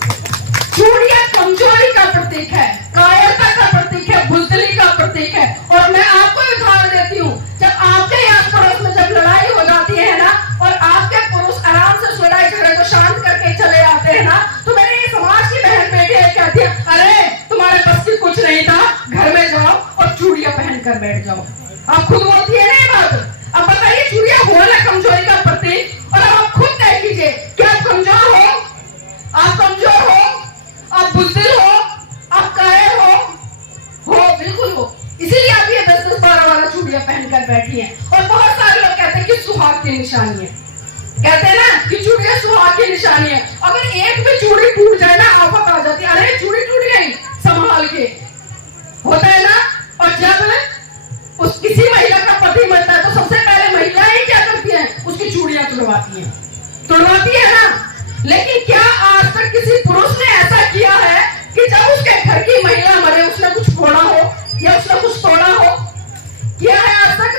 चूड़ियां कमजोरी का प्रतीक है, कायरता का प्रतीक है, बुजदिली का प्रतीक है। और मैं आपको उदाहरण देती हूँ, जब आपके आस पड़ोस में जब लड़ाई हो जाती है ना, और आपके पुरुष आराम से उस लड़ाई झगड़े को शांत करके चले आते हैं ना, तो मेरे समाज की बहन बेटी कहती है, अरे तुम्हारे बस की कुछ नहीं था, घर में जाओ और चूड़ियां पहनकर बैठ जाओ। आप खुद बोलती है ना ये बात। अब बताइए, चूड़ियां हो ना कमजोरी का प्रतीक, और अब आप खुद तय कीजिए, क्या आप कमजोर हो? आप कमजोर हो? आप बुज़दिल हो? आप कायर हो? बिल्कुल हो। इसीलिए आप ये 10, 10, 12, 12 चूड़ियां पहनकर बैठी हैं। और बहुत सारे लोग कहते हैं कि सुहाग की निशानी है। कहते हैं ना कि चूड़ियां सुहाग की निशानी है। अगर एक भी चूड़ी टूट जाए ना, आफत आ जाती है। अरे चूड़ी टूट गई, संभाल के, होता है ना। और जब उस किसी महिला का पति मरता है तो सबसे पहले महिलाएं क्या करती हैं? उसकी चूड़ियां तुड़वाती है ना। लेकिन क्या आज तक किसी पुरुष ने ऐसा किया है कि जब उसके घर की महिला मरे उसने कुछ फोड़ा हो या उसने कुछ तोड़ा हो? किया है आज तक?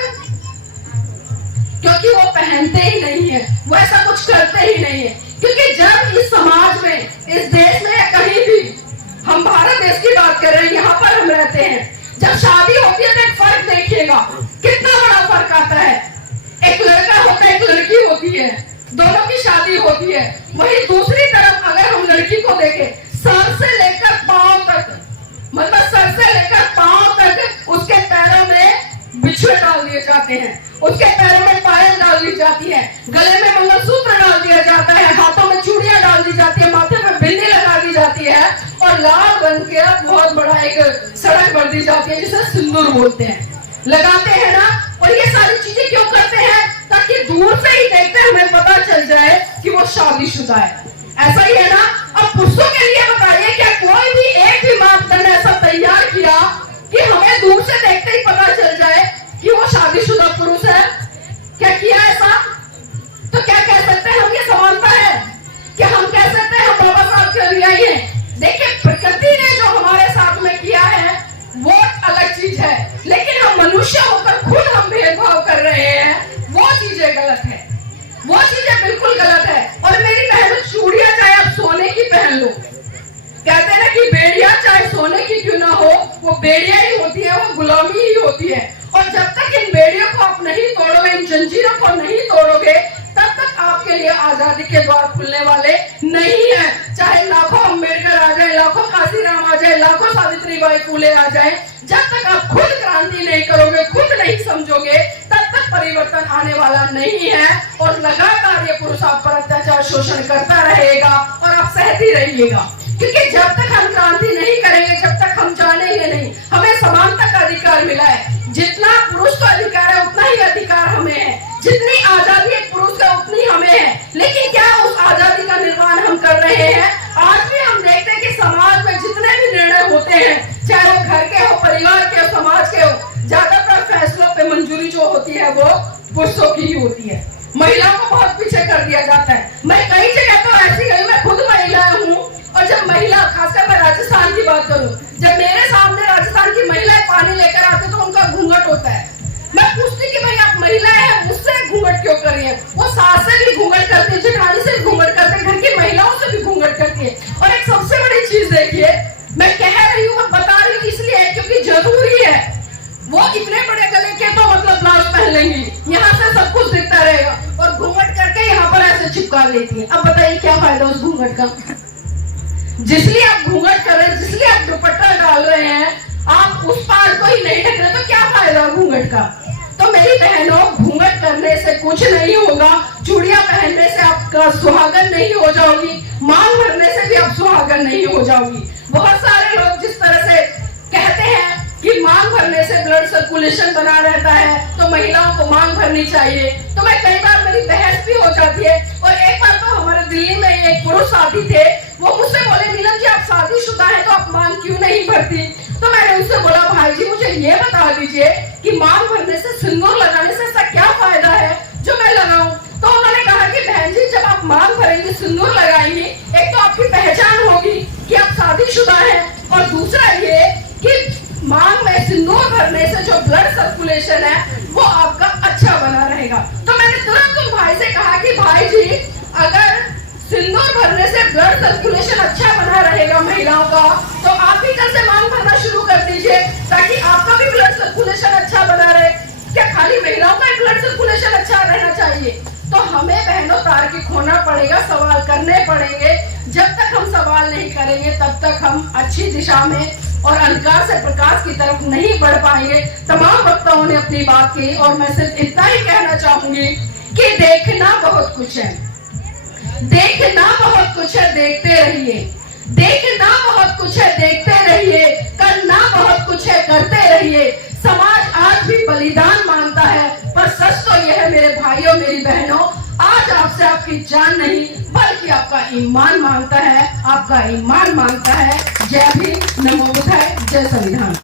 क्योंकि वो पहनते ही नहीं है, वो ऐसा कुछ करते ही नहीं है। क्योंकि जब इस समाज में, इस देश में या कहीं भी, हम भारत देश की बात कर रहे हैं, यहाँ पर हम रहते हैं, जब शादी होती है तो एक फर्क देखिएगा, कितना बड़ा फर्क आता है। एक लड़का होता है, एक लड़की होती है, दोनों की शादी होती है। वहीं दूसरी तरफ अगर हम लड़की को देखें, सर से लेकर पांव तक, मतलब सर से लेकर पांव तक उसके पैरों में बिछुए डाल दिए जाते हैं, उसके पैरों में पायल डाल दी जाती है, गले में मंगलसूत्र डाल दिया जाता है, हाथों में चूड़ियां डाल दी जाती है, माथे में बिंदी लगा दी जाती है, और लाल रंग का बहुत बड़ा एक सड़क भर दी जाती है जिसे सिंदूर बोलते हैं, लगाते हैं ना। और ये सारी चीजें क्यों करते हैं? ताकि दूर से ही देखते हमें पता चल जाए कि वो शादीशुदा है। ऐसा ही है ना। अब पुरुषों के लिए बताइए, क्या कोई भी एक भी मापदंड ऐसा तैयार किया कि हमें दूर से देखते ही पता चल जाए कि वो शादीशुदा पुरुष है? क्या किया ऐसा? तो क्या कह सकते हैं हम ये समानता है? क्या हम कह सकते हैं हम बाबा साहब के अनुयायी हैं? देखिए, प्रकृति ने जो हमारे साथ में किया है वो अलग चीज है, लेकिन हम मनुष्य होकर खुद हम भेदभाव कर रहे हैं, वो चीजें गलत है, वो चीजें बिल्कुल गलत है। और मेरी बहनों, चूड़ियां चाहे आप सोने की पहन लो, कहते हैं ना कि बेड़िया चाहे सोने की क्यों ना हो, वो बेड़िया ही होती है, वो गुलामी ही होती है। और जब तक इन बेड़ियों को आप नहीं तोड़ोगे, इन जंजीरों को नहीं तोड़ोगे, तब तक आपके लिए आजादी के द्वार खुलने वाले नहीं है। चाहे लाखों अम्बेडकर आ जाए, लाखों काशीराम आ जाए, लाखों सावित्रीबाई फुले आ जाए, जब तक आप खुद क्रांति नहीं करोगे, खुद नहीं समझोगे, तब तक परिवर्तन आने वाला नहीं है। और लगातार ये पुरुष आप पर अत्याचार, शोषण करता रहेगा और आप सहती रहिएगा। क्योंकि जब तक हम क्रांति नहीं करेंगे, जब तक हम जानेंगे नहीं, हमें समानता का अधिकार मिला है। जितना पुरुष को अधिकार है उतना ही अधिकार हमें है, जितनी आजादी एक पुरुष का उतनी हमें है। लेकिन क्या उस आजादी का निर्माण हम कर रहे हैं? आज भी हम देखते हैं कि समाज में जितने भी निर्णय होते हैं, चाहे वो घर के हो, परिवार के हो, समाज के हो, ज्यादातर फैसलों पे मंजूरी जो होती है वो पुरुषों की ही होती है। महिलाओं को बहुत पीछे कर दिया जाता है। मैं कई जगह तो ऐसी गई, मैं खुद महिला हूँ, और जब महिला, खासकर मैं राजस्थान की बात करूं, जब मेरे सामने राजस्थान की महिलाएं पानी लेकर आते तो उनका घूंघट होता है। मैं पूछती कि भाई आप महिला हैं, मुझसे घूंघट क्यों कर रही है? वो सास से भी घूंघट करती है, जेठानी से भी घूंघट करते हैं, घर की महिलाओं से भी घूंघट करती है। और एक सबसे बड़ी चीज देखिए, मैं कह रही हूँ, मैं बता रही हूँ इसलिए क्योंकि जरूरी है। वो इतने बड़े गले के तो मतलब ब्लाउज पहन लेंगी, यहाँ से सब कुछ दिखता रहेगा, और घूंघट करके यहाँ पर ऐसे चिपका लेती है। अब बताइए क्या फायदा उस घूंघट का? जिसलिए आप घूंघट कर रहे हैं, जिसलिए आप दुपट्टा डाल रहे हैं, आप उस पार्ट को ही नहीं ढक रहे, तो क्या फायदा घूंघट का? तो तो मेरी बहनों, घूंघट करने से कुछ नहीं होगा, चूड़ियां पहनने से आपका सुहागन नहीं हो जाओगी, मांग भरने से भी आप सुहागन नहीं हो जाओगी। बहुत सारे लोग जिस तरह से कहते हैं कि मांग भरने से ब्लड सर्कुलेशन बना रहता है, तो महिलाओं को मांग भरनी चाहिए, तो मैं कई बार मेरी बहस भी हो जाती है। और एक बार तो हमारे दिल्ली में एक पुरुष साथी थे, वो मुझसे बोले, नीलम जी आप शादीशुदा हैं तो आप मांग क्यों नहीं भरती? तो मैंने उनसे बोला, भाई जी मुझे ये बता दीजिए कि मांग भरने से, सिंदूर लगाने से ऐसा क्या फायदा है जो मैं लगाऊं? तो उन्होंने कहा कि बहन जी जब आप मांग भरेंगी, सिंदूर लगाएंगी, एक तो आपकी पहचान होगी कि आप शादीशुदा हैं, और दूसरा ये कि मांग में सिंदूर भरने से जो ब्लड सर्कुलेशन है वो आपका अच्छा बना रहेगा। तो मैंने तुरंत उन भाई से कहा कि भाई जी अगर सिंदूर भरने से ब्लड सर्कुलेशन अच्छा बना रहेगा महिलाओं का, तो आप ही कल से मांग भरना शुरू कर दीजिए, ताकि आपका भी ब्लड सर्कुलेशन अच्छा बना रहे। क्या खाली महिलाओं का ब्लड सर्कुलेशन अच्छा रहना चाहिए? तो हमें बहनों तार्किक होना पड़ेगा, सवाल करने पड़ेंगे। जब तक हम सवाल नहीं करेंगे तब तक हम अच्छी दिशा में और अंधकार से प्रकाश की तरफ नहीं बढ़ पाएंगे। तमाम वक्ताओं ने अपनी बात की, और मैं सिर्फ इतना ही कहना चाहूंगी कि देखना बहुत कुछ है, देखना बहुत कुछ है, देखते रहिए। देखना बहुत कुछ है, देखते रहिए। करना बहुत कुछ है, करते रहिए। समाज आज भी बलिदान मांगता है, पर सच तो यह है मेरे भाइयों, मेरी बहनों, आज आपसे आपकी जान नहीं बल्कि आपका ईमान मांगता है, आपका ईमान मांगता है। जय भीम, नमो बुद्धाय, जय संविधान।